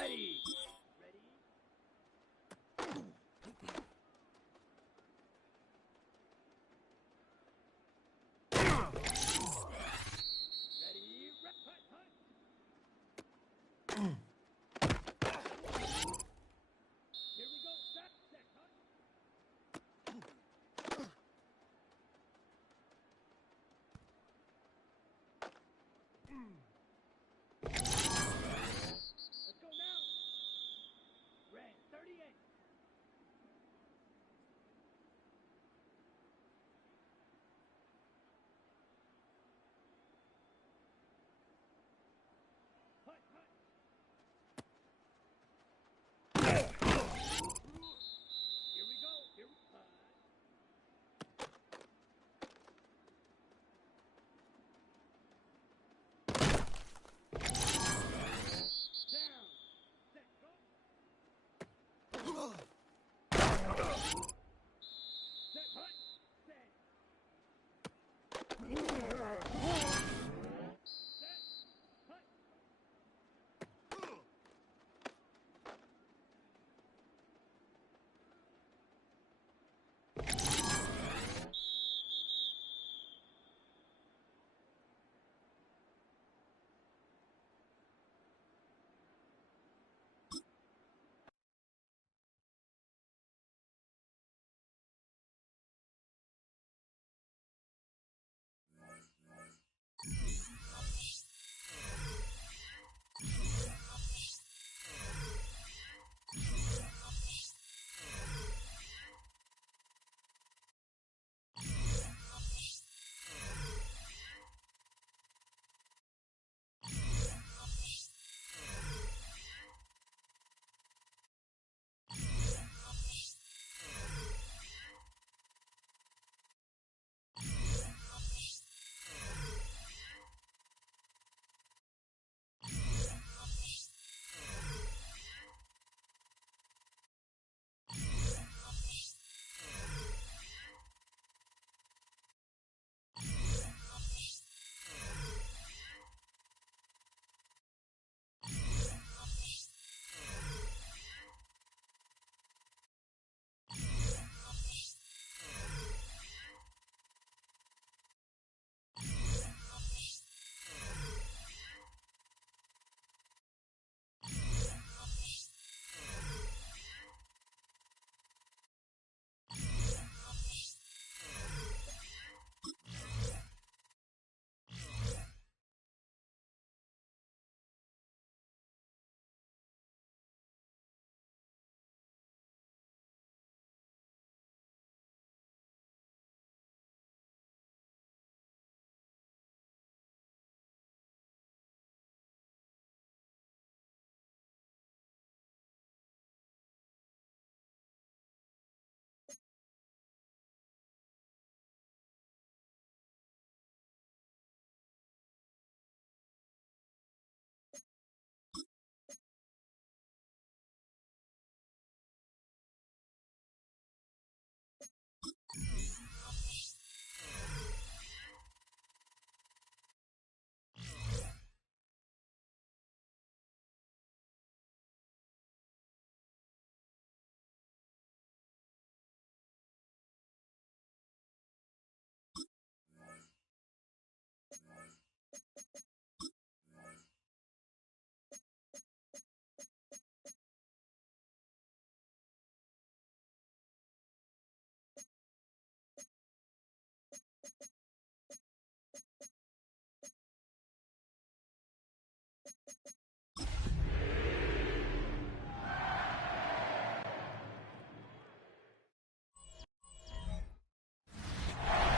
Ready.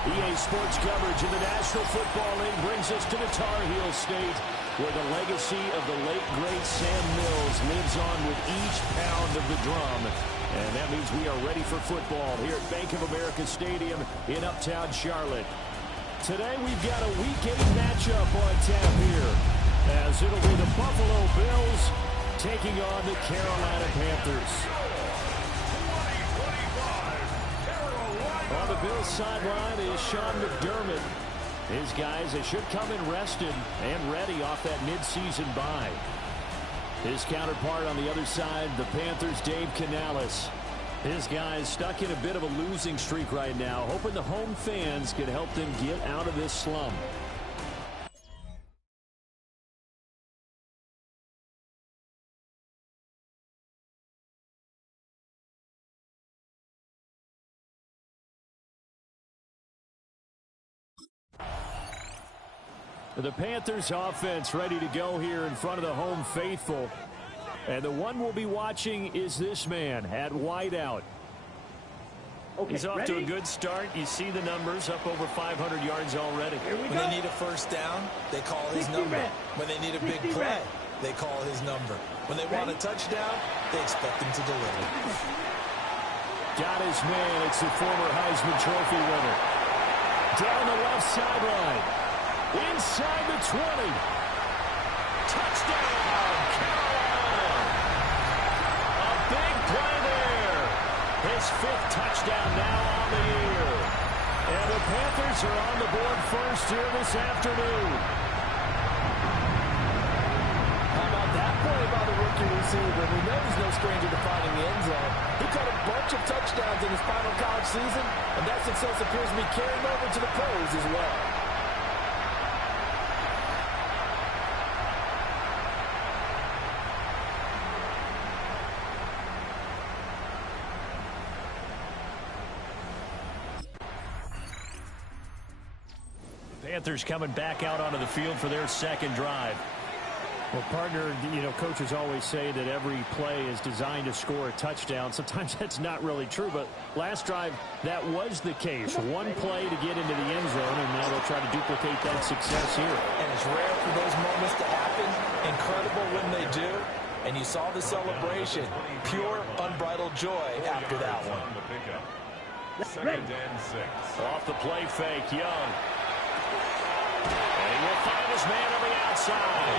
EA Sports coverage of the National Football League brings us to the Tar Heel State, where the legacy of the late, great Sam Mills lives on with each pound of the drum. And that means we are ready for football here at Bank of America Stadium in Uptown Charlotte. Today we've got a Week 8 matchup on tap here, as it'll be the Buffalo Bills taking on the Carolina Panthers. On the Bills sideline is Sean McDermott. His guys, they should come in rested and ready off that midseason bye. His counterpart on the other side, the Panthers' Dave Canales. His guys stuck in a bit of a losing streak right now, hoping the home fans can help them get out of this slump. The Panthers offense ready to go here in front of the home faithful. And the one we'll be watching is this man at wideout. Okay, He's off to a good start. You see the numbers, up over 500 yards already. Here we When go. they need a first down, they call his 60 number. red. When they need a big 60 play, red. they call his number. When they want a touchdown, they expect him to deliver. Got his man. It's the former Heisman Trophy winner. Down the left sideline. Inside the 20. Touchdown, Carolina. A big play there. His 5th touchdown now on the year. And the Panthers are on the board first here this afternoon. How about that play by the rookie receiver? We know he's no stranger to finding the end zone. He caught a bunch of touchdowns in his final college season, and that success appears to be carrying over to the pros as well. Panthers coming back out onto the field for their second drive. Well, partner, coaches always say that every play is designed to score a touchdown. Sometimes that's not really true, but last drive, that was the case. One play to get into the end zone, and now they'll try to duplicate that success here. And it's rare for those moments to happen. Incredible when they do. And you saw the celebration. Pure, unbridled joy after that one. Second and 6. Off the play fake, Young. And he will find his man on the outside.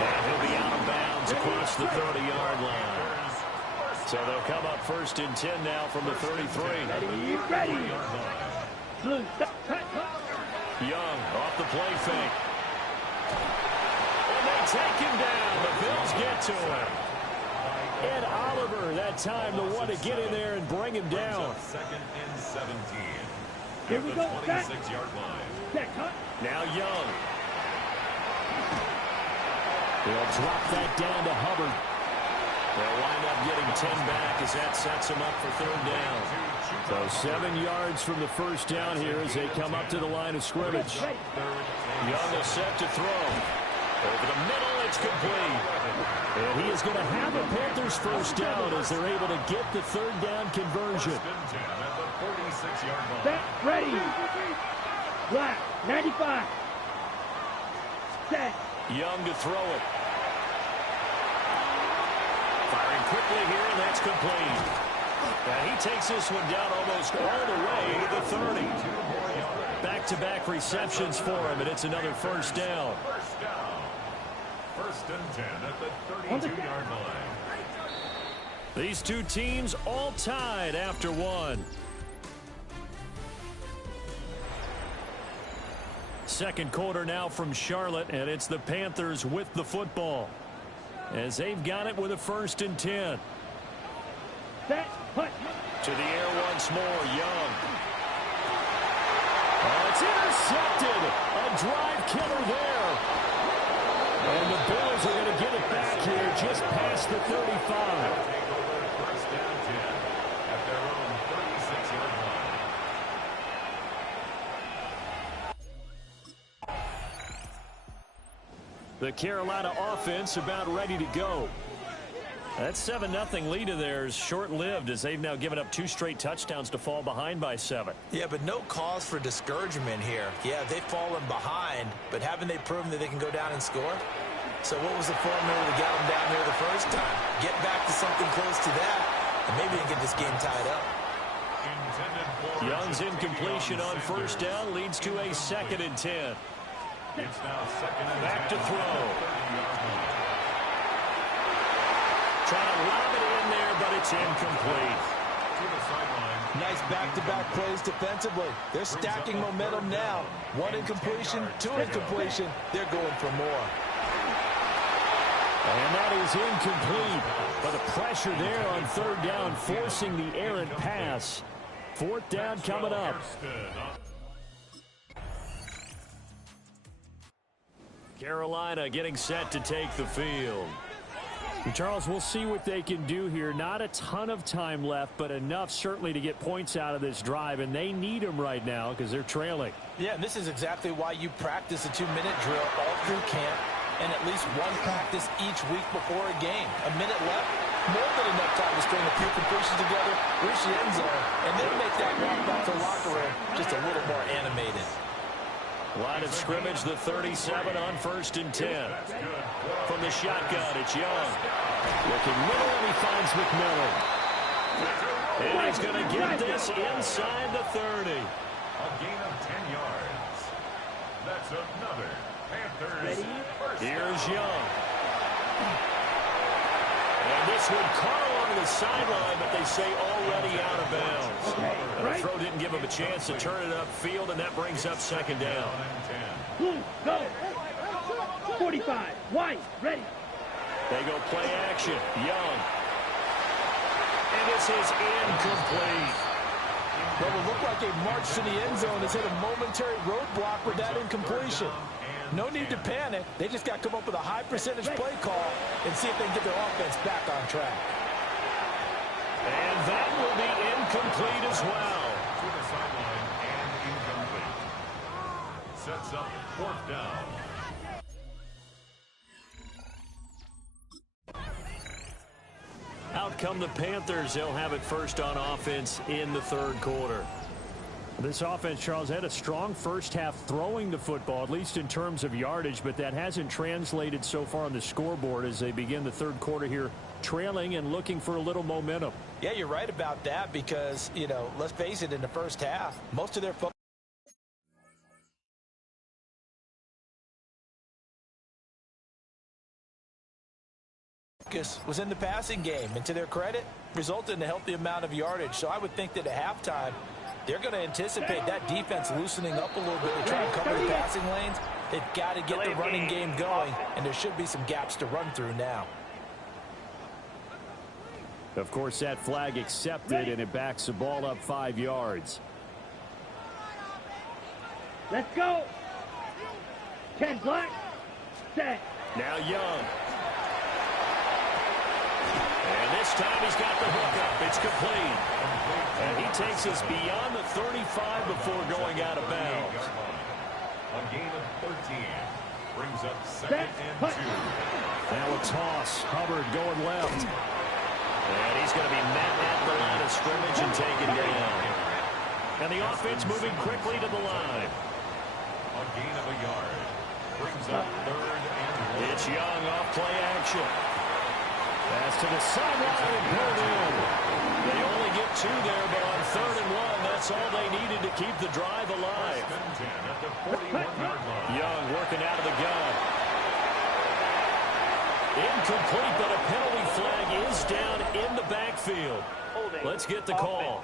And he'll be out of bounds across the 30-yard line. So they'll come up 1st and 10 now from the 33. Ready. Blue. Young off the play fake. And they take him down. The Bills get to him. And Oliver, that time, the one to get in there and bring him down. 2nd and 17. Here we go. 26-yard line. Now Young. They'll drop that down to Hubbard. They'll wind up getting 10 back as that sets them up for 3rd down. So 7 yards from the first down here as they come up to the line of scrimmage. Young is set to throw. Over the middle, it's complete. And he is going to have a Panthers first down as they're able to get the 3rd down conversion. Set. Ready. Black. 95. Set. Young to throw it. Firing quickly here, and that's complete. And he takes this one down almost all the way to the 30. Back-to-back receptions for him, and it's another first down. 1st and 10 at the 32-yard line. These two teams all tied after one. Second quarter now from Charlotte, and it's the Panthers with the football as they've got it with a 1st and 10. Set. Punt. To the air once more, Young. Oh, it's intercepted. A drive killer there. And the Bills are going to get it back here just past the 35. First down 10 at their own 36-yard line. The Carolina offense about ready to go. That 7-0 lead of theirs short-lived as they've now given up 2 straight touchdowns to fall behind by 7. Yeah, but no cause for discouragement here. Yeah, they've fallen behind, but haven't they proven that they can go down and score? So what was the formula to get them down there the first time? Get back to something close to that, and maybe get this game tied up. Young's incompletion on first down leads to a 2nd and 10. It's now 2nd and 10. Back to throw. Trying to lob it in there, but it's incomplete. To the sideline. Nice back-to-back plays defensively. They're stacking momentum now. 1 incompletion, 2 incompletion. They're going for more. And that is incomplete. But the pressure there on third down, forcing the errant pass. Fourth down coming up. Carolina getting set to take the field. Charles, we'll see what they can do here. Not a ton of time left, but enough certainly to get points out of this drive, and they need them right now because they're trailing. Yeah, and this is exactly why you practice a 2-minute drill all through camp and at least one practice each week before a game. A minute left, more than enough time to string a few completions together, reach the end zone, and then make that walk back to the locker room just a little more animated. Line of scrimmage, the 37 on 1st and 10. From the shotgun, it's Young. Looking middle, and he finds McMillan. And he's going to get this inside the 30. A gain of 10 yards. That's another Panthers first. Here's Young. And this one caught along the sideline, but they say already out of bounds. And the throw didn't give him a chance to turn it upfield, and that brings up 2nd down. Go. 45. White. Ready. They go play action. Young. And this is incomplete. Well, it looked like a march to the end zone has hit a momentary roadblock with that incompletion. No need to panic. They just got to come up with a high percentage play call and see if they can get their offense back on track. And that will be incomplete as well. To the sideline and incomplete. Sets up 4th down. Out come the Panthers. They'll have it first on offense in the 3rd quarter. This offense, Charles, had a strong first half throwing the football, at least in terms of yardage, but that hasn't translated so far on the scoreboard as they begin the 3rd quarter here, trailing and looking for a little momentum. Yeah, you're right about that because, you know, let's face it, in the first half, most of their focus was in the passing game, and to their credit, resulted in a healthy amount of yardage. So I would think that at halftime, they're going to anticipate that defense loosening up a little bit to try and cover the passing lanes. They've got to get the running game going, and there should be some gaps to run through now. Of course, that flag accepted, and it backs the ball up 5 yards. Let's go. 10 black. Set. Now Young. And this time he's got the hookup. It's complete. And he takes us beyond the 35 before going out of bounds. A gain of 13. Brings up 2nd and 2. Now a toss. Hubbard going left. And he's going to be met at the line of scrimmage and taken down. And the offense moving quickly to the line. A gain of a yard. Brings up 3rd and 1. It's Young off play action. Pass to the sideline and pulled in. They only get 2 there, but on 3rd and 1, that's all they needed to keep the drive alive. At the 41-yard line. Young working out of the gun. Incomplete, but a penalty flag is down in the backfield. Let's get the call.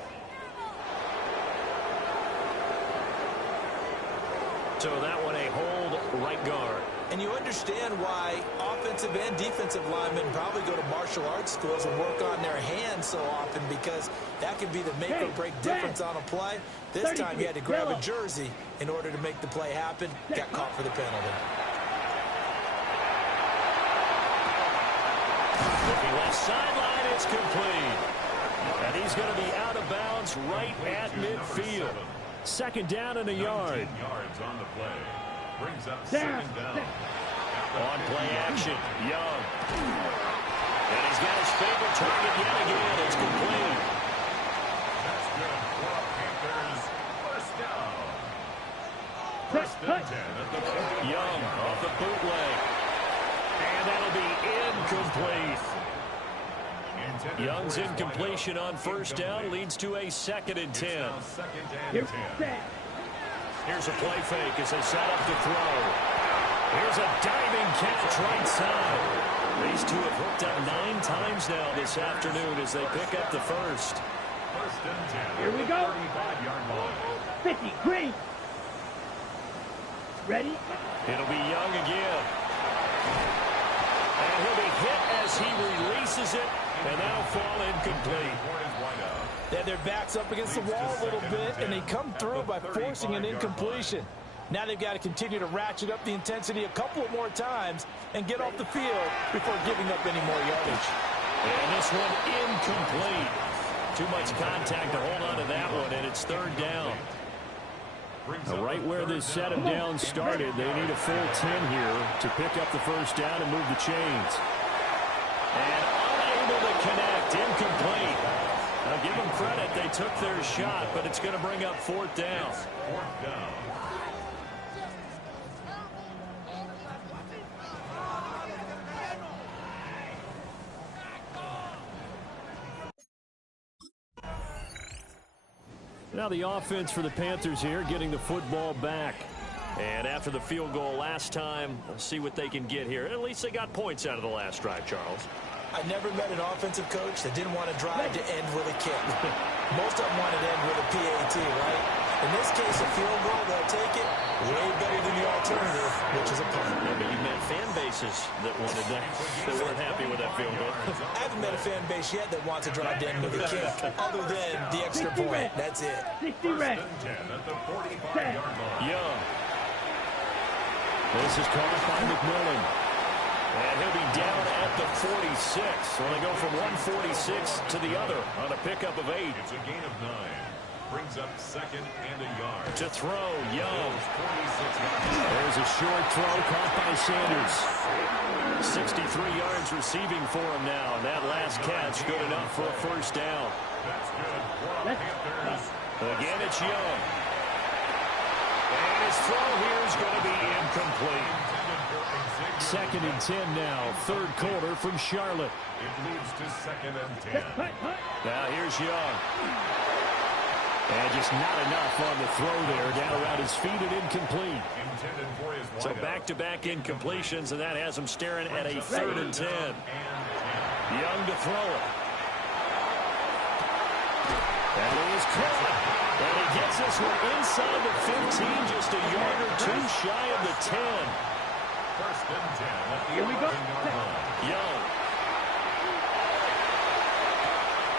So that one a hold right guard. And you understand why offensive and defensive linemen probably go to martial arts schools and work on their hands so often, because that can be the make or break difference on a play. This time he had to grab a jersey in order to make the play happen. Got caught for the penalty. Looking left sideline, it's complete. And he's going to be out of bounds right at midfield. 2nd down and a yard. 19 yards on the play. Brings up 2nd down. On play action, Young. And he's got his favorite target yet again. It's complete. That's good for Panthers. First down. 1st and 10 at the 40. Young off the bootleg. And that'll be incomplete. Young's incompletion on 1st down leads to a 2nd and 10. Here's a play fake as they set up to throw. Here's a diving catch right side. These two have hooked up 9 times now this afternoon as they pick up the first. 1st and 10. Here we go. 35-yard line. 50, green. Ready? It'll be Young again. And he'll be hit as he releases it, and that'll fall incomplete. They had their backs up against the wall a little bit, and they come through by forcing an incompletion. Now they've got to continue to ratchet up the intensity a couple more times and get off the field before giving up any more yardage. And this one incomplete. Too much contact to hold on to that one, and it's third down. Now, right where this set of downs started, they need a full 10 here to pick up the first down and move the chains. And unable to connect, incomplete. Now, give them credit, they took their shot, but it's going to bring up fourth down. Fourth down. Now the offense for the Panthers here, getting the football back. And after the field goal last time, we'll see what they can get here. At least they got points out of the last drive, Charles. I never met an offensive coach that didn't want to drive to end with a kick. Most of them want to end with a PAT, right? In this case, a field goal, they'll take it way better than the alternative, which is a punt. Yeah, but you met fan bases that wanted that, that weren't happy with that field goal. I haven't met a fan base yet that wants to drive to end with a kick, other than the extra point. That's it. 60 red. Young. This is caught by McMillan. And he'll be down at the 46. So they go from 146 to the other on a pickup of 8. It's a gain of 9. Brings up second and a yard. To throw, Young. There's a short throw caught by Sanders. 63 yards receiving for him now. And that last catch good enough for a first down. That's good. Panthers. Again, it's Young. And his throw here is going to be incomplete. Second and 10 now. Third quarter from Charlotte. It leads to second and 10. Now here's Young. And just not enough on the throw there. Down around his feet and incomplete. So back-to-back incompletions, and that has him staring at a third and 10. Young to throw it. And he is caught. And he gets this one inside the 15, just a yard or two shy of the 10. First and 10 at the Here we go. Young.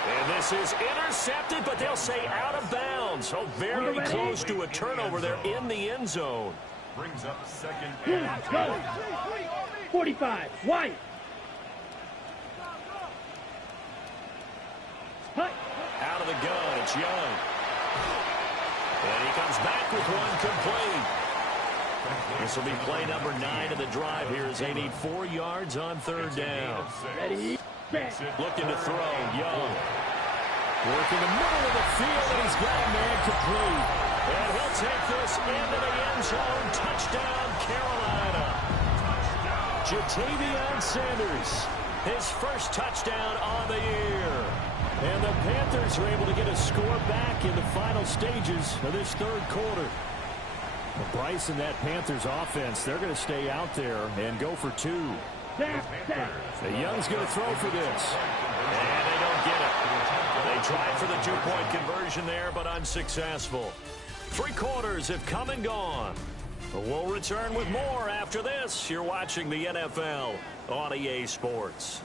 And this is intercepted, but they'll say out of bounds. So very close to a turnover there in the end zone. Brings up second and 10. 45, White. Out of the gun, it's Young. And he comes back with one complete. This will be play number 9 of the drive here as they need 4 yards on third down. Ready, set. Looking to throw, Young. Working the middle of the field, and he's got a man complete. And he'll take this into the end zone. Touchdown, Carolina. Jatavion Sanders, his first touchdown on the year. And the Panthers are able to get a score back in the final stages of this third quarter. Well, Bryce and that Panthers offense, they're going to stay out there and go for 2. The Young's going to throw for this. And they don't get it. They tried for the 2-point conversion there, but unsuccessful. 3 quarters have come and gone. But we'll return with more after this. You're watching the NFL on EA Sports.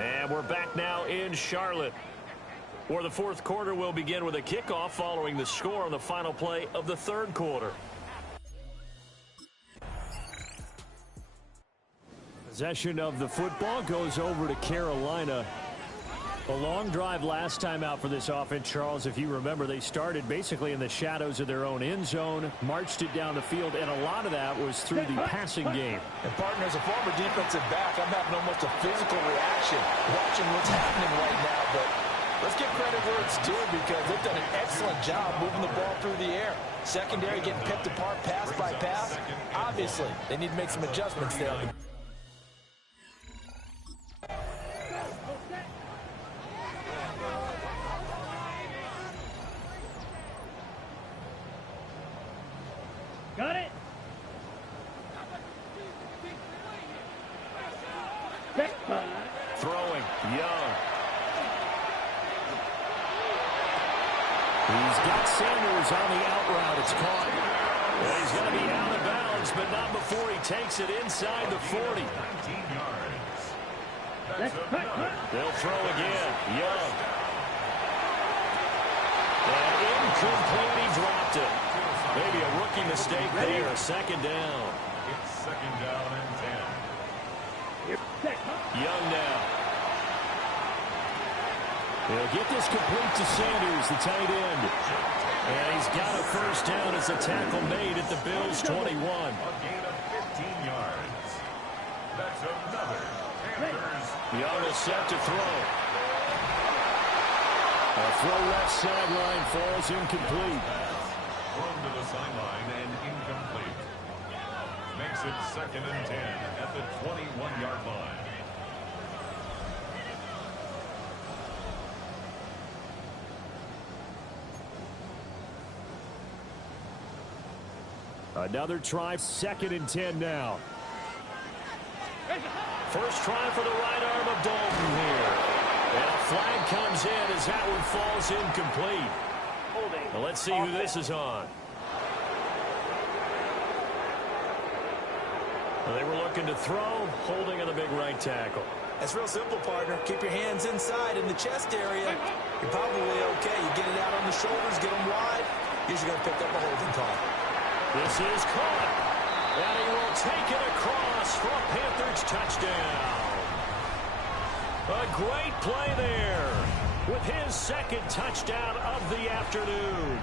And we're back now in Charlotte, where the fourth quarter will begin with a kickoff following the score on the final play of the third quarter. Possession of the football goes over to Carolina. A long drive last time out for this offense, Charles. If you remember, they started basically in the shadows of their own end zone, marched it down the field, and a lot of that was through the passing game. And, partner, as a former defensive back, I'm having almost a physical reaction watching what's happening right now. But let's give credit where it's due, because they've done an excellent job moving the ball through the air. Secondary getting picked apart pass by pass. Obviously, they need to make some adjustments there. Got it. Throwing, Young. He's got Sanders on the out route. It's caught. Well, he's going to be out of bounds is, but not before he takes it inside the 40. 19 yards. That's They'll throw again. Young. And incomplete. He dropped it. Maybe a rookie mistake there. Second down. It's second down and 10. Young now. They'll get this complete to Sanders, the tight end. And he's got a first down as a tackle made at the Bills' 21. A gain of 15 yards. That's another Panthers. Young is set to throw. A throw left sideline falls incomplete. Thrown to the sideline and incomplete. Makes it second and 10 at the 21-yard line. Another try, second and 10 now. First try for the right arm of Dalton here. And a flag comes in as that one falls incomplete. Well, let's see who this is on. Well, they were looking to throw, holding on the big right tackle. That's real simple, partner. Keep your hands inside in the chest area. You're probably okay. You get it out on the shoulders, get them wide. Usually going to pick up a holding call. This is caught. And he will take it across for a Panthers touchdown. A great play there with his second touchdown of the afternoon.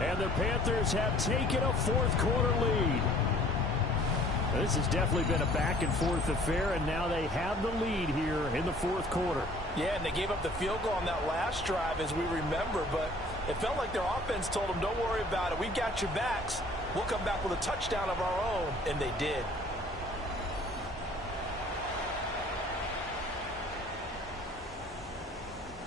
And the Panthers have taken a fourth-quarter lead. This has definitely been a back-and-forth affair, and now they have the lead here in the fourth quarter. Yeah, and they gave up the field goal on that last drive, as we remember, but it felt like their offense told them, don't worry about it. We've got your backs. We'll come back with a touchdown of our own, and they did.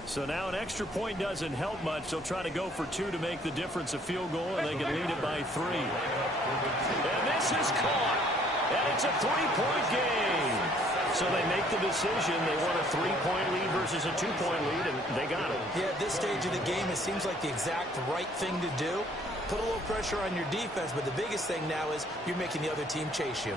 So now an extra point doesn't help much. They'll try to go for two to make the difference a field goal, and they can lead it by 3. And this is caught. And it's a 3-point game. So they make the decision. They want a 3-point lead versus a 2-point lead, and they got it. Yeah, at this stage of the game, it seems like the exact right thing to do. Put a little pressure on your defense, but the biggest thing now is you're making the other team chase you.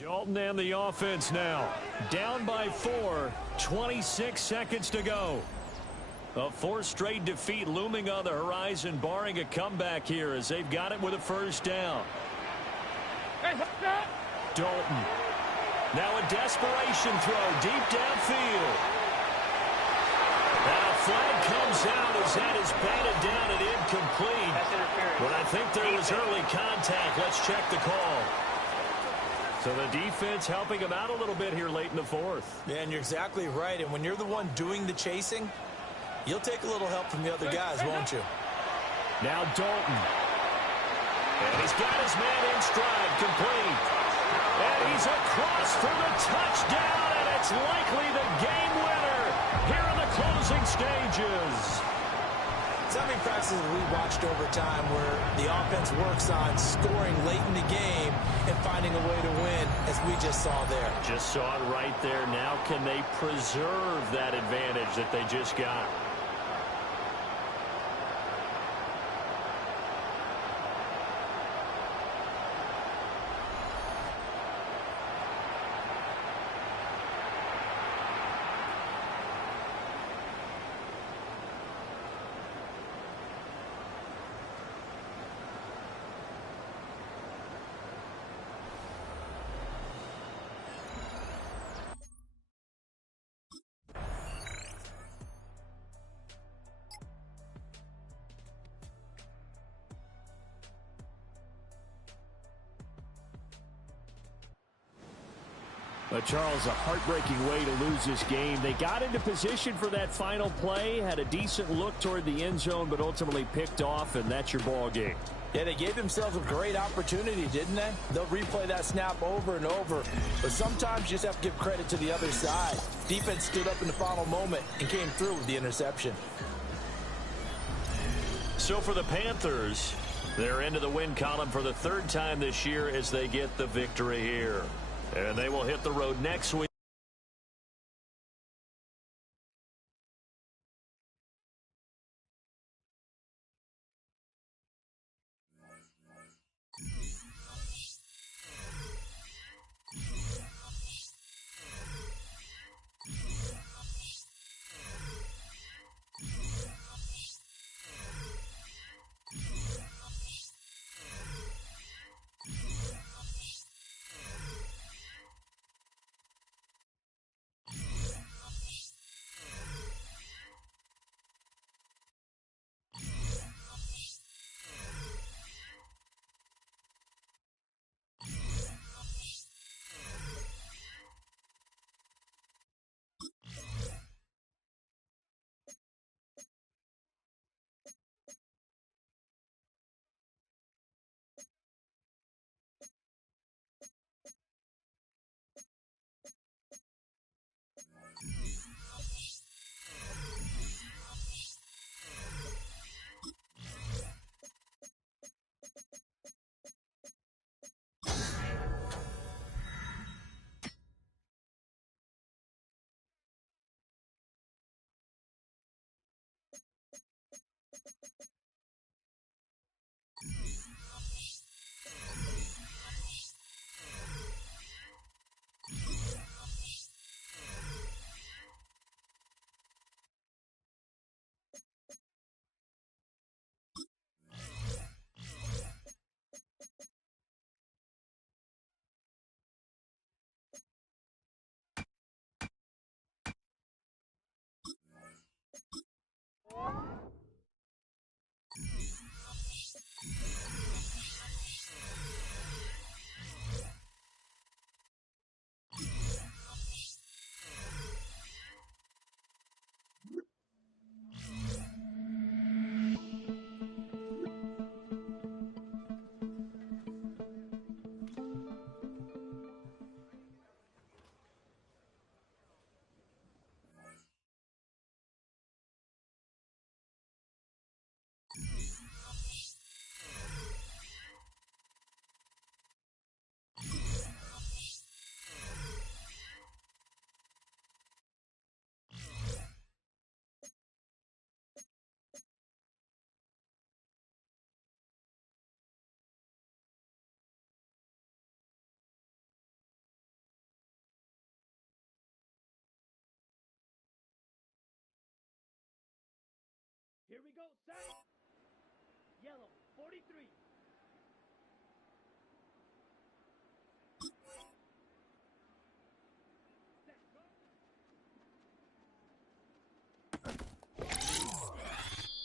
Dalton and the offense now. Down by 4, 26 seconds to go. A fourth straight defeat looming on the horizon, barring a comeback here as they've got it with a first down. Dalton. Now a desperation throw deep downfield. And a flag comes out as that is batted down and incomplete. But I think there was early contact. Let's check the call. So the defense helping him out a little bit here late in the fourth. Yeah, and you're exactly right. And when you're the one doing the chasing, you'll take a little help from the other guys, won't you? Now Dalton. And he's got his man in stride, complete. And he's across for the touchdown, and it's likely the game winner here in the closing stages. So how many practices have we watched over time where the offense works on scoring late in the game and finding a way to win, as we just saw there? Just saw it right there. Now can they preserve that advantage that they just got? But Charles, a heartbreaking way to lose this game. They got into position for that final play, had a decent look toward the end zone, but ultimately picked off, and that's your ball game. Yeah, they gave themselves a great opportunity, didn't they? They'll replay that snap over and over. But sometimes you just have to give credit to the other side. Defense stood up in the final moment and came through with the interception. So for the Panthers, they're into the win column for the third time this year as they get the victory here. And they will hit the road next week. Here we go, set. Yellow, 43. Set, go.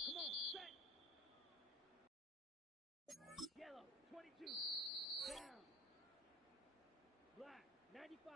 Come on, set. Yellow, 22. Down. Black, 95.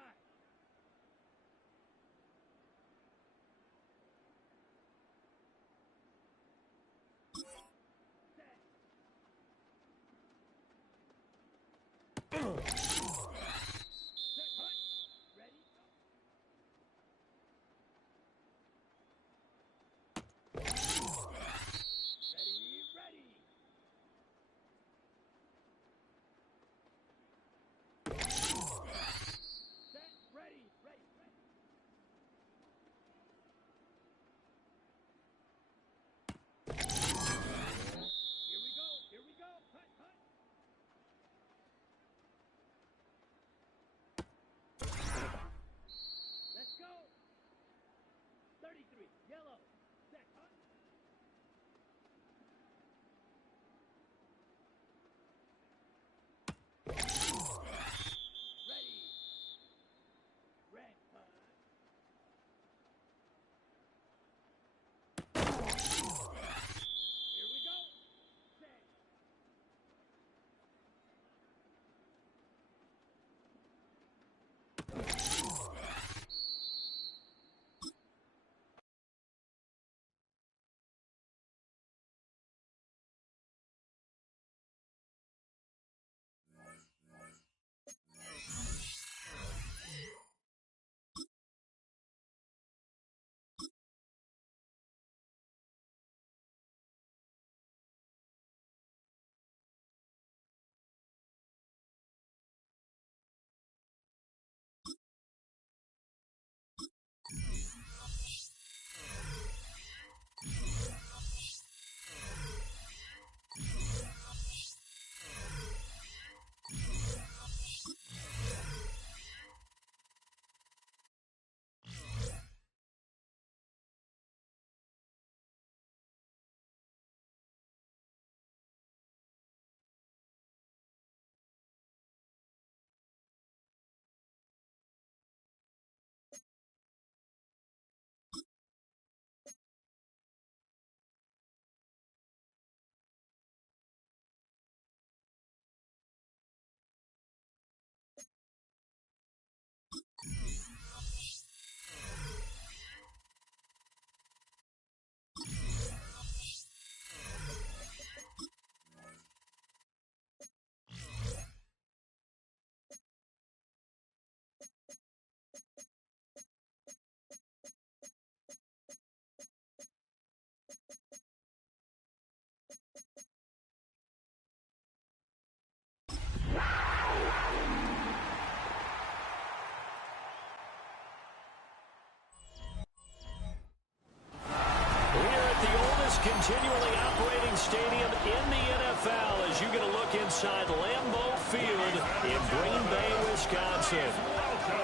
best continually operating stadium in the NFL as you get a look inside Lambeau Field in Green Bay, Wisconsin.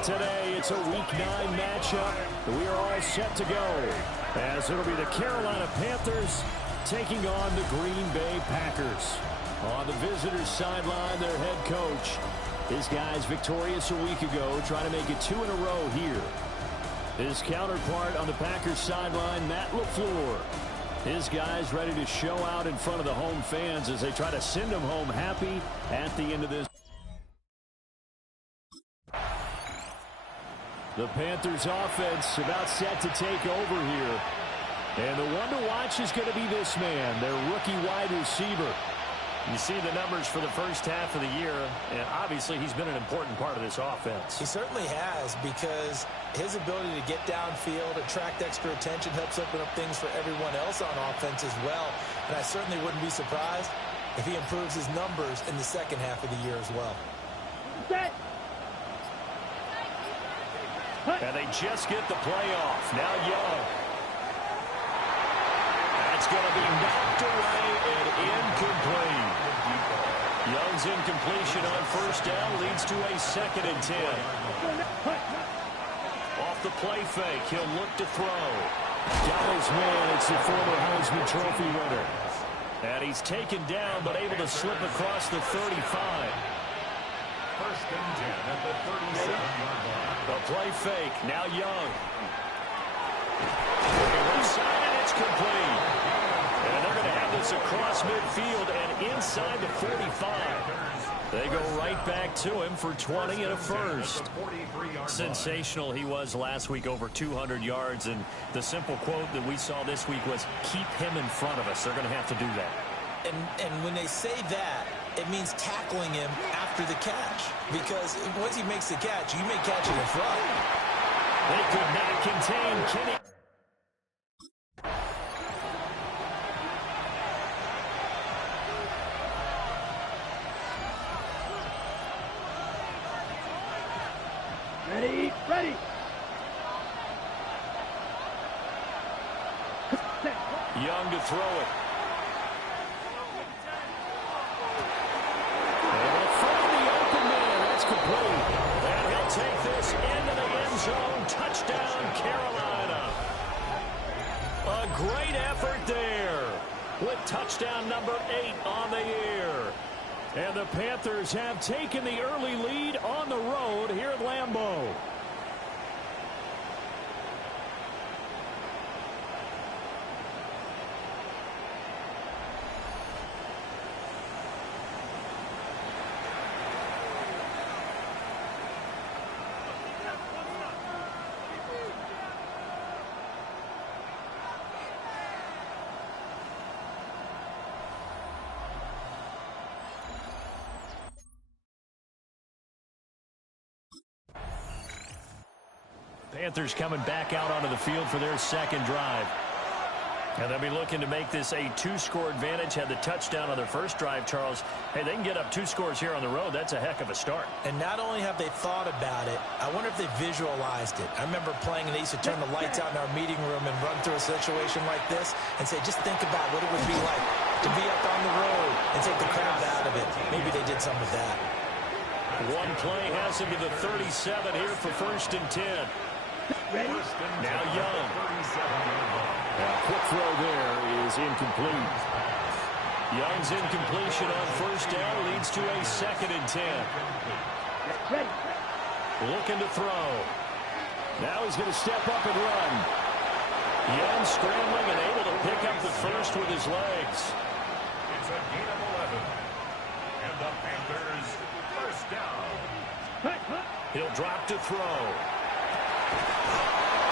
Today, it's a Week 9 matchup. We are all set to go as it'll be the Carolina Panthers taking on the Green Bay Packers. On the visitors' sideline, their head coach. His guys victorious a week ago, trying to make it 2 in a row here. His counterpart on the Packers sideline, Matt LaFleur. His guys ready to show out in front of the home fans as they try to send them home happy at the end of this. The Panthers offense about set to take over here. And the one to watch is going to be this man, their rookie wide receiver. You see the numbers for the first half of the year, and obviously he's been an important part of this offense. He certainly has, because his ability to get downfield, attract extra attention, helps open up things for everyone else on offense as well. And I certainly wouldn't be surprised if he improves his numbers in the second half of the year as well. And they just get the play off. Now Young. That's going to be knocked away and incomplete. Young's incompletion on first down leads to a 2nd and 10. Off the play fake, he'll look to throw. Got his man, it's the former Heisman Trophy winner. And he's taken down, but able to slip across the 35. 1st and 10 at the 37-yard line. The play fake, now Young. Left side, and it's complete. And they're going to have this across midfield and inside the 45. They go right back to him for 20 and a first. Sensational he was last week, over 200 yards. And the simple quote that we saw this week was, keep him in front of us. They're going to have to do that. And when they say that, it means tackling him after the catch. Because once he makes the catch, you may catch it in front. They could not contain Kenny. Ready. Young to throw it. Complete. And he'll take this into the end zone. Touchdown, Carolina. A great effort there with touchdown number 8 on the year. And the Panthers have taken the early lead on the road here at Lambeau. Panthers coming back out onto the field for their second drive. And they'll be looking to make this a 2-score advantage. Had the touchdown on their first drive, Charles. Hey, they can get up 2 scores here on the road. That's a heck of a start. And not only have they thought about it, I wonder if they visualized it. I remember playing, and they used to turn the lights out in our meeting room and run through a situation like this and say, just think about what it would be like to be up on the road and take the crowd out of it. Maybe they did some of that. One play has him to the 37 here for 1st and 10. Ready? Now Young. A quick throw there is incomplete. Young's incompletion on first down leads to a 2nd and 10. Ready. Looking to throw. Now he's going to step up and run. Young scrambling and able to pick up the first with his legs. It's a gain of 11. And the Panthers, 1st down. He'll drop to throw.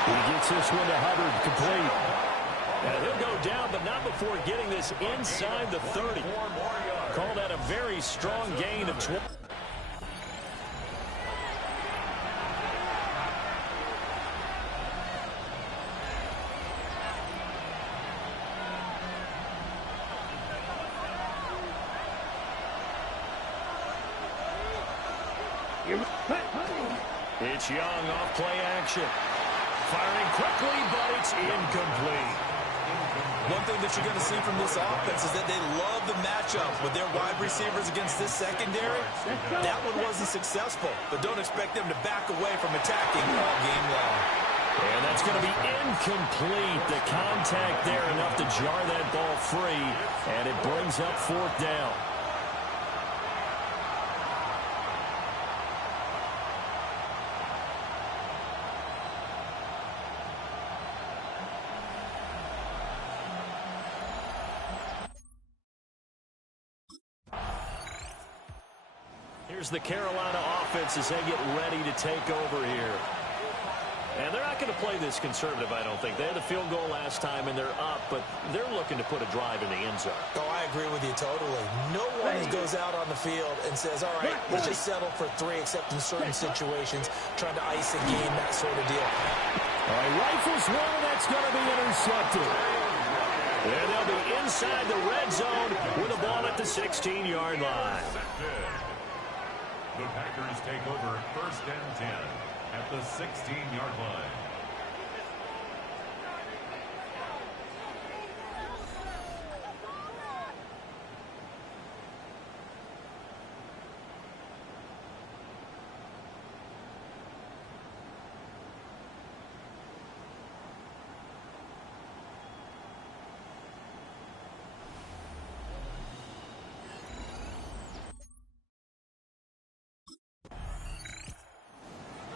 He gets this one to Hubbard, complete. And he'll go down, but not before getting this inside the 30. Call that a very strong gain of 20. It's Young off play action. Firing quickly, but it's incomplete. One thing that you're going to see from this offense is that they love the matchup with their wide receivers against this secondary. That one wasn't successful, but don't expect them to back away from attacking all game long. And that's going to be incomplete. The contact there enough to jar that ball free, and it brings up 4th down. Here's the Carolina offense as they get ready to take over here. And they're not going to play this conservative, I don't think. They had a field goal last time, and they're up, but they're looking to put a drive in the end zone. Oh, I agree with you totally. No one goes out on the field and says, all right, let's just settle for 3, except in certain situations, trying to ice a game, that sort of deal. All right, rifles one, that's going to be intercepted. And they'll be inside the red zone with the ball at the 16-yard line. The Packers take over 1st and 10 at the 16-yard line.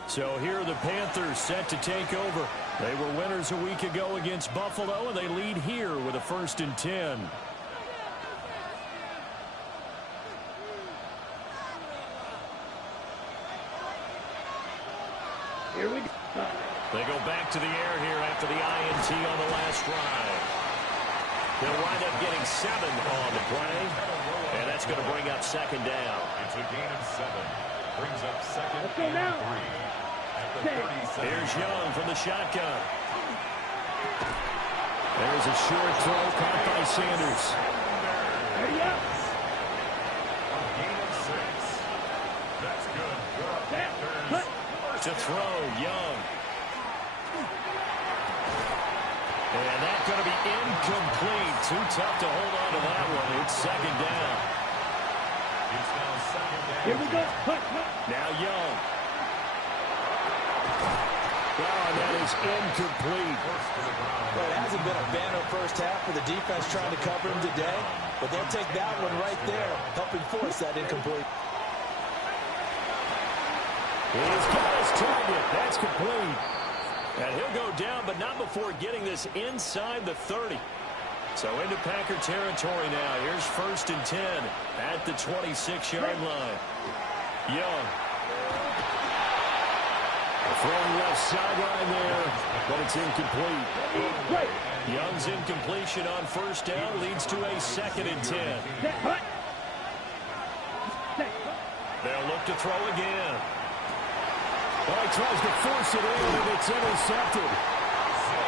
So here are the Panthers set to take over. They were winners a week ago against Buffalo, and they lead here with a 1st and 10. Here we go. They go back to the air here after the INT on the last drive. They'll wind up getting 7 on the play, and that's going to bring up 2nd down. It's a gain of 7. Brings up 2nd and 3. Here's Young from the shotgun. There's a short throw caught by Sanders. Ready up. A gain of 6. That's good for the Panthers. To throw, Young. And that's going to be incomplete. Too tough to hold on to that one. It's 2nd down. It's now 2nd down. Here we go. Now Young. Oh, that is incomplete. Well, it hasn't been a banner first half for the defense trying to cover him today, but they'll take that one right there, helping force that incomplete. He's got his target. That's complete. And he'll go down, but not before getting this inside the 30. So into Packer territory now. Here's 1st and 10 at the 26-yard line. Young. Throwing left sideline there, but it's incomplete. Young's incompletion on 1st down leads to a 2nd and 10. They'll look to throw again. Well, he tries to force it in, and it's intercepted.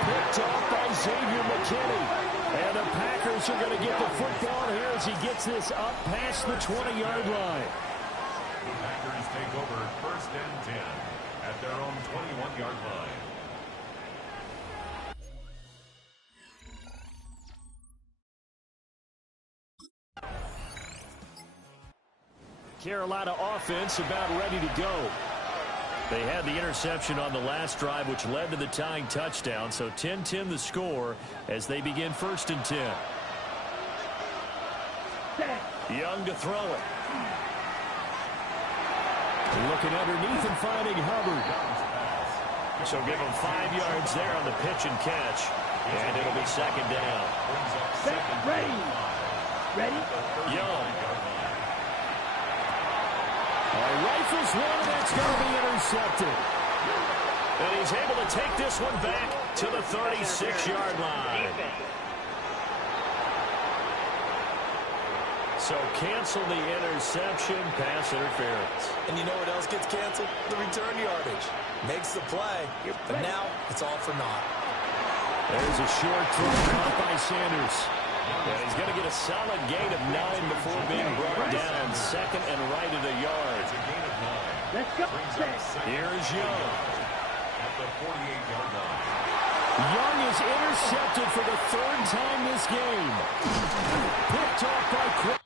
Picked off by Xavier McKinney. And the Packers are going to get the football here as he gets this up past the 20-yard line. The Packers take over 1st and 10 at their own 21-yard line. Carolina offense about ready to go. They had the interception on the last drive, which led to the tying touchdown. So 10-10 the score as they begin 1st and 10. Young to throw it. Looking underneath and finding Hubbard. So give him 5 yards there on the pitch and catch. And it'll be 2nd down. Ready. Ready. Young. Rifles one, and that's going to be intercepted. And he's able to take this one back to the 36-yard line. So cancel the interception, pass interference. And you know what else gets canceled? The return yardage. Makes the play, but now it's all for naught. There's a short throw caught by Sanders. And he's going to get a solid gain of 9 before being brought down. 2nd and right of the yard. Let's go. Here's Young. At the 48-yard line. Young is intercepted for the third time this game. Picked off by Quinn.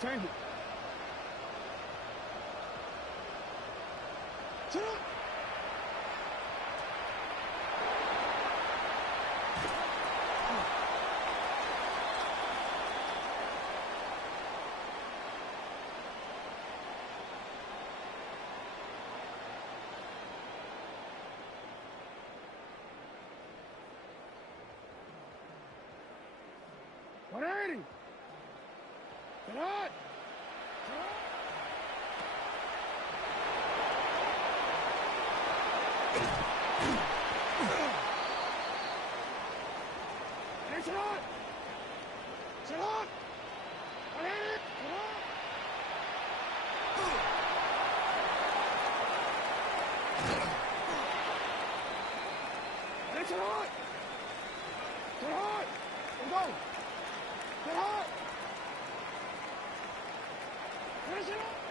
Turn it. Shut up. What are you? Get on! Sit on! Sit on! Sit on! Get on! Go! Get on! Finish it up!